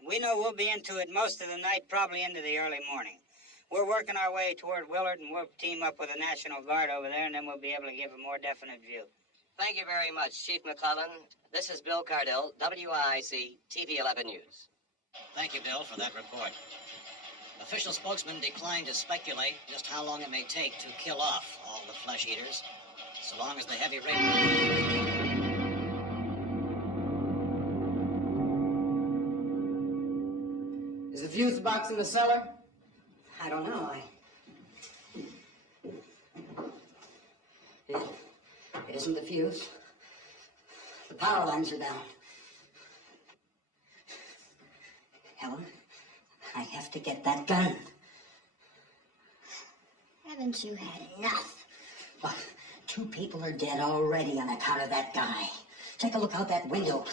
We know we'll be into it most of the night, probably into the early morning. We're working our way toward Willard, and we'll team up with the National Guard over there, and then we'll be able to give a more definite view. Thank you very much, Chief McClellan. This is Bill Cardell, WIC TV 11 News. Thank you, Bill, for that report. Official spokesmen declined to speculate just how long it may take to kill off all the flesh eaters, so long as the heavy rain... Is the fuse box in the cellar? I don't know. It isn't the fuse. The power lines are down. Helen, I have to get that gun. Haven't you had enough? Look, 2 people are dead already on account of that guy. Take a look out that window.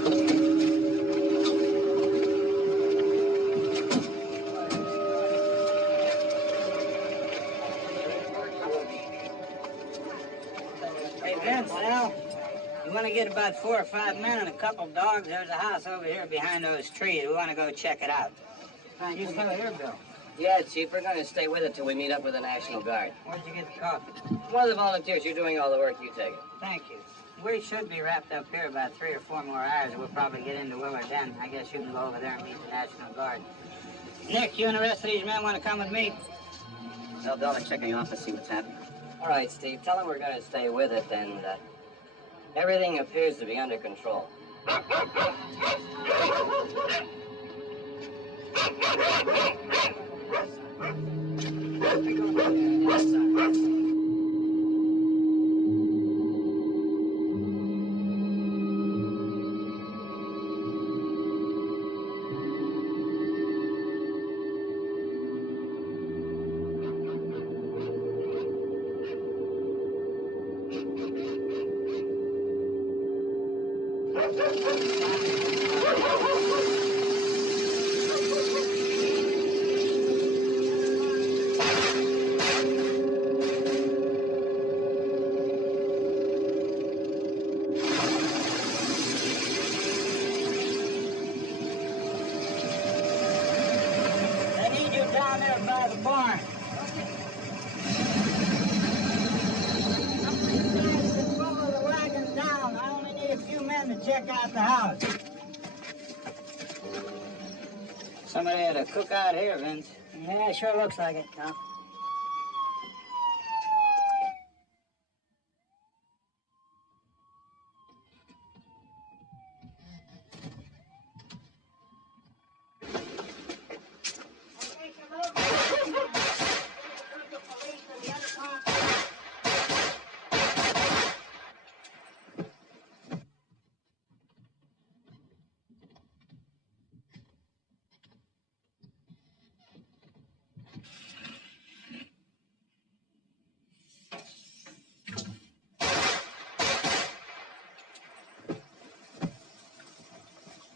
Hey, Vince, Al, you want to get about 4 or 5 men and a couple dogs? There's a house over here behind those trees. We want to go check it out. You still here, Bill? Yeah, Chief, we're going to stay with it till we meet up with the National Guard. Where'd you get the coffee? One of the volunteers, you're doing all the work, you take it. Thank you. We should be wrapped up here about 3 or 4 more hours. We'll probably get into Willard then. I guess you can go over there and meet the National Guard. Nick, you and the rest of these men want to come with me? Tell Bill to check the office, see what's happening. All right, Steve, tell him we're going to stay with it, and everything appears to be under control. I need you down there by the barn. Follow the wagon down. I only need a few men to check out the house. Somebody had a cookout here, Vince. Yeah, sure looks like it, Tom.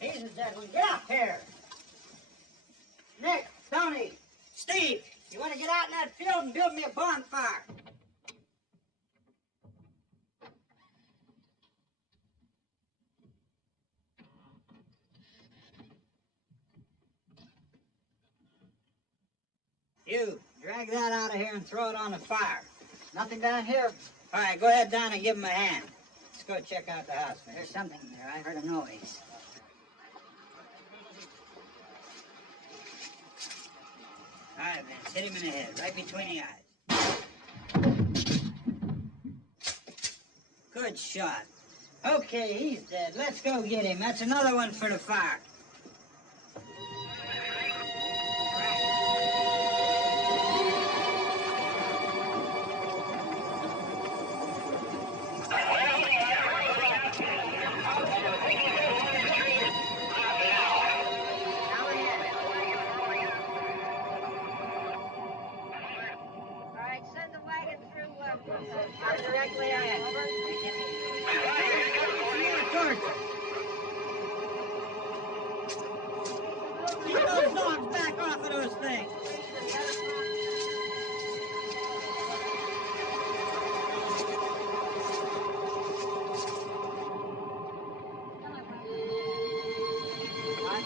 Jesus, Edwin, get up here. Nick, Tony, Steve, you want to get out in that field and build me a bonfire? You, drag that out of here and throw it on the fire. Nothing down here. All right, go ahead down and give him a hand. Let's go check out the house. There's something there. I heard a noise. All right, Vince, hit him in the head, right between the eyes. Good shot. Okay, he's dead. Let's go get him. That's another one for the fire. Directly ahead. Keep those dogs back off of those things. What?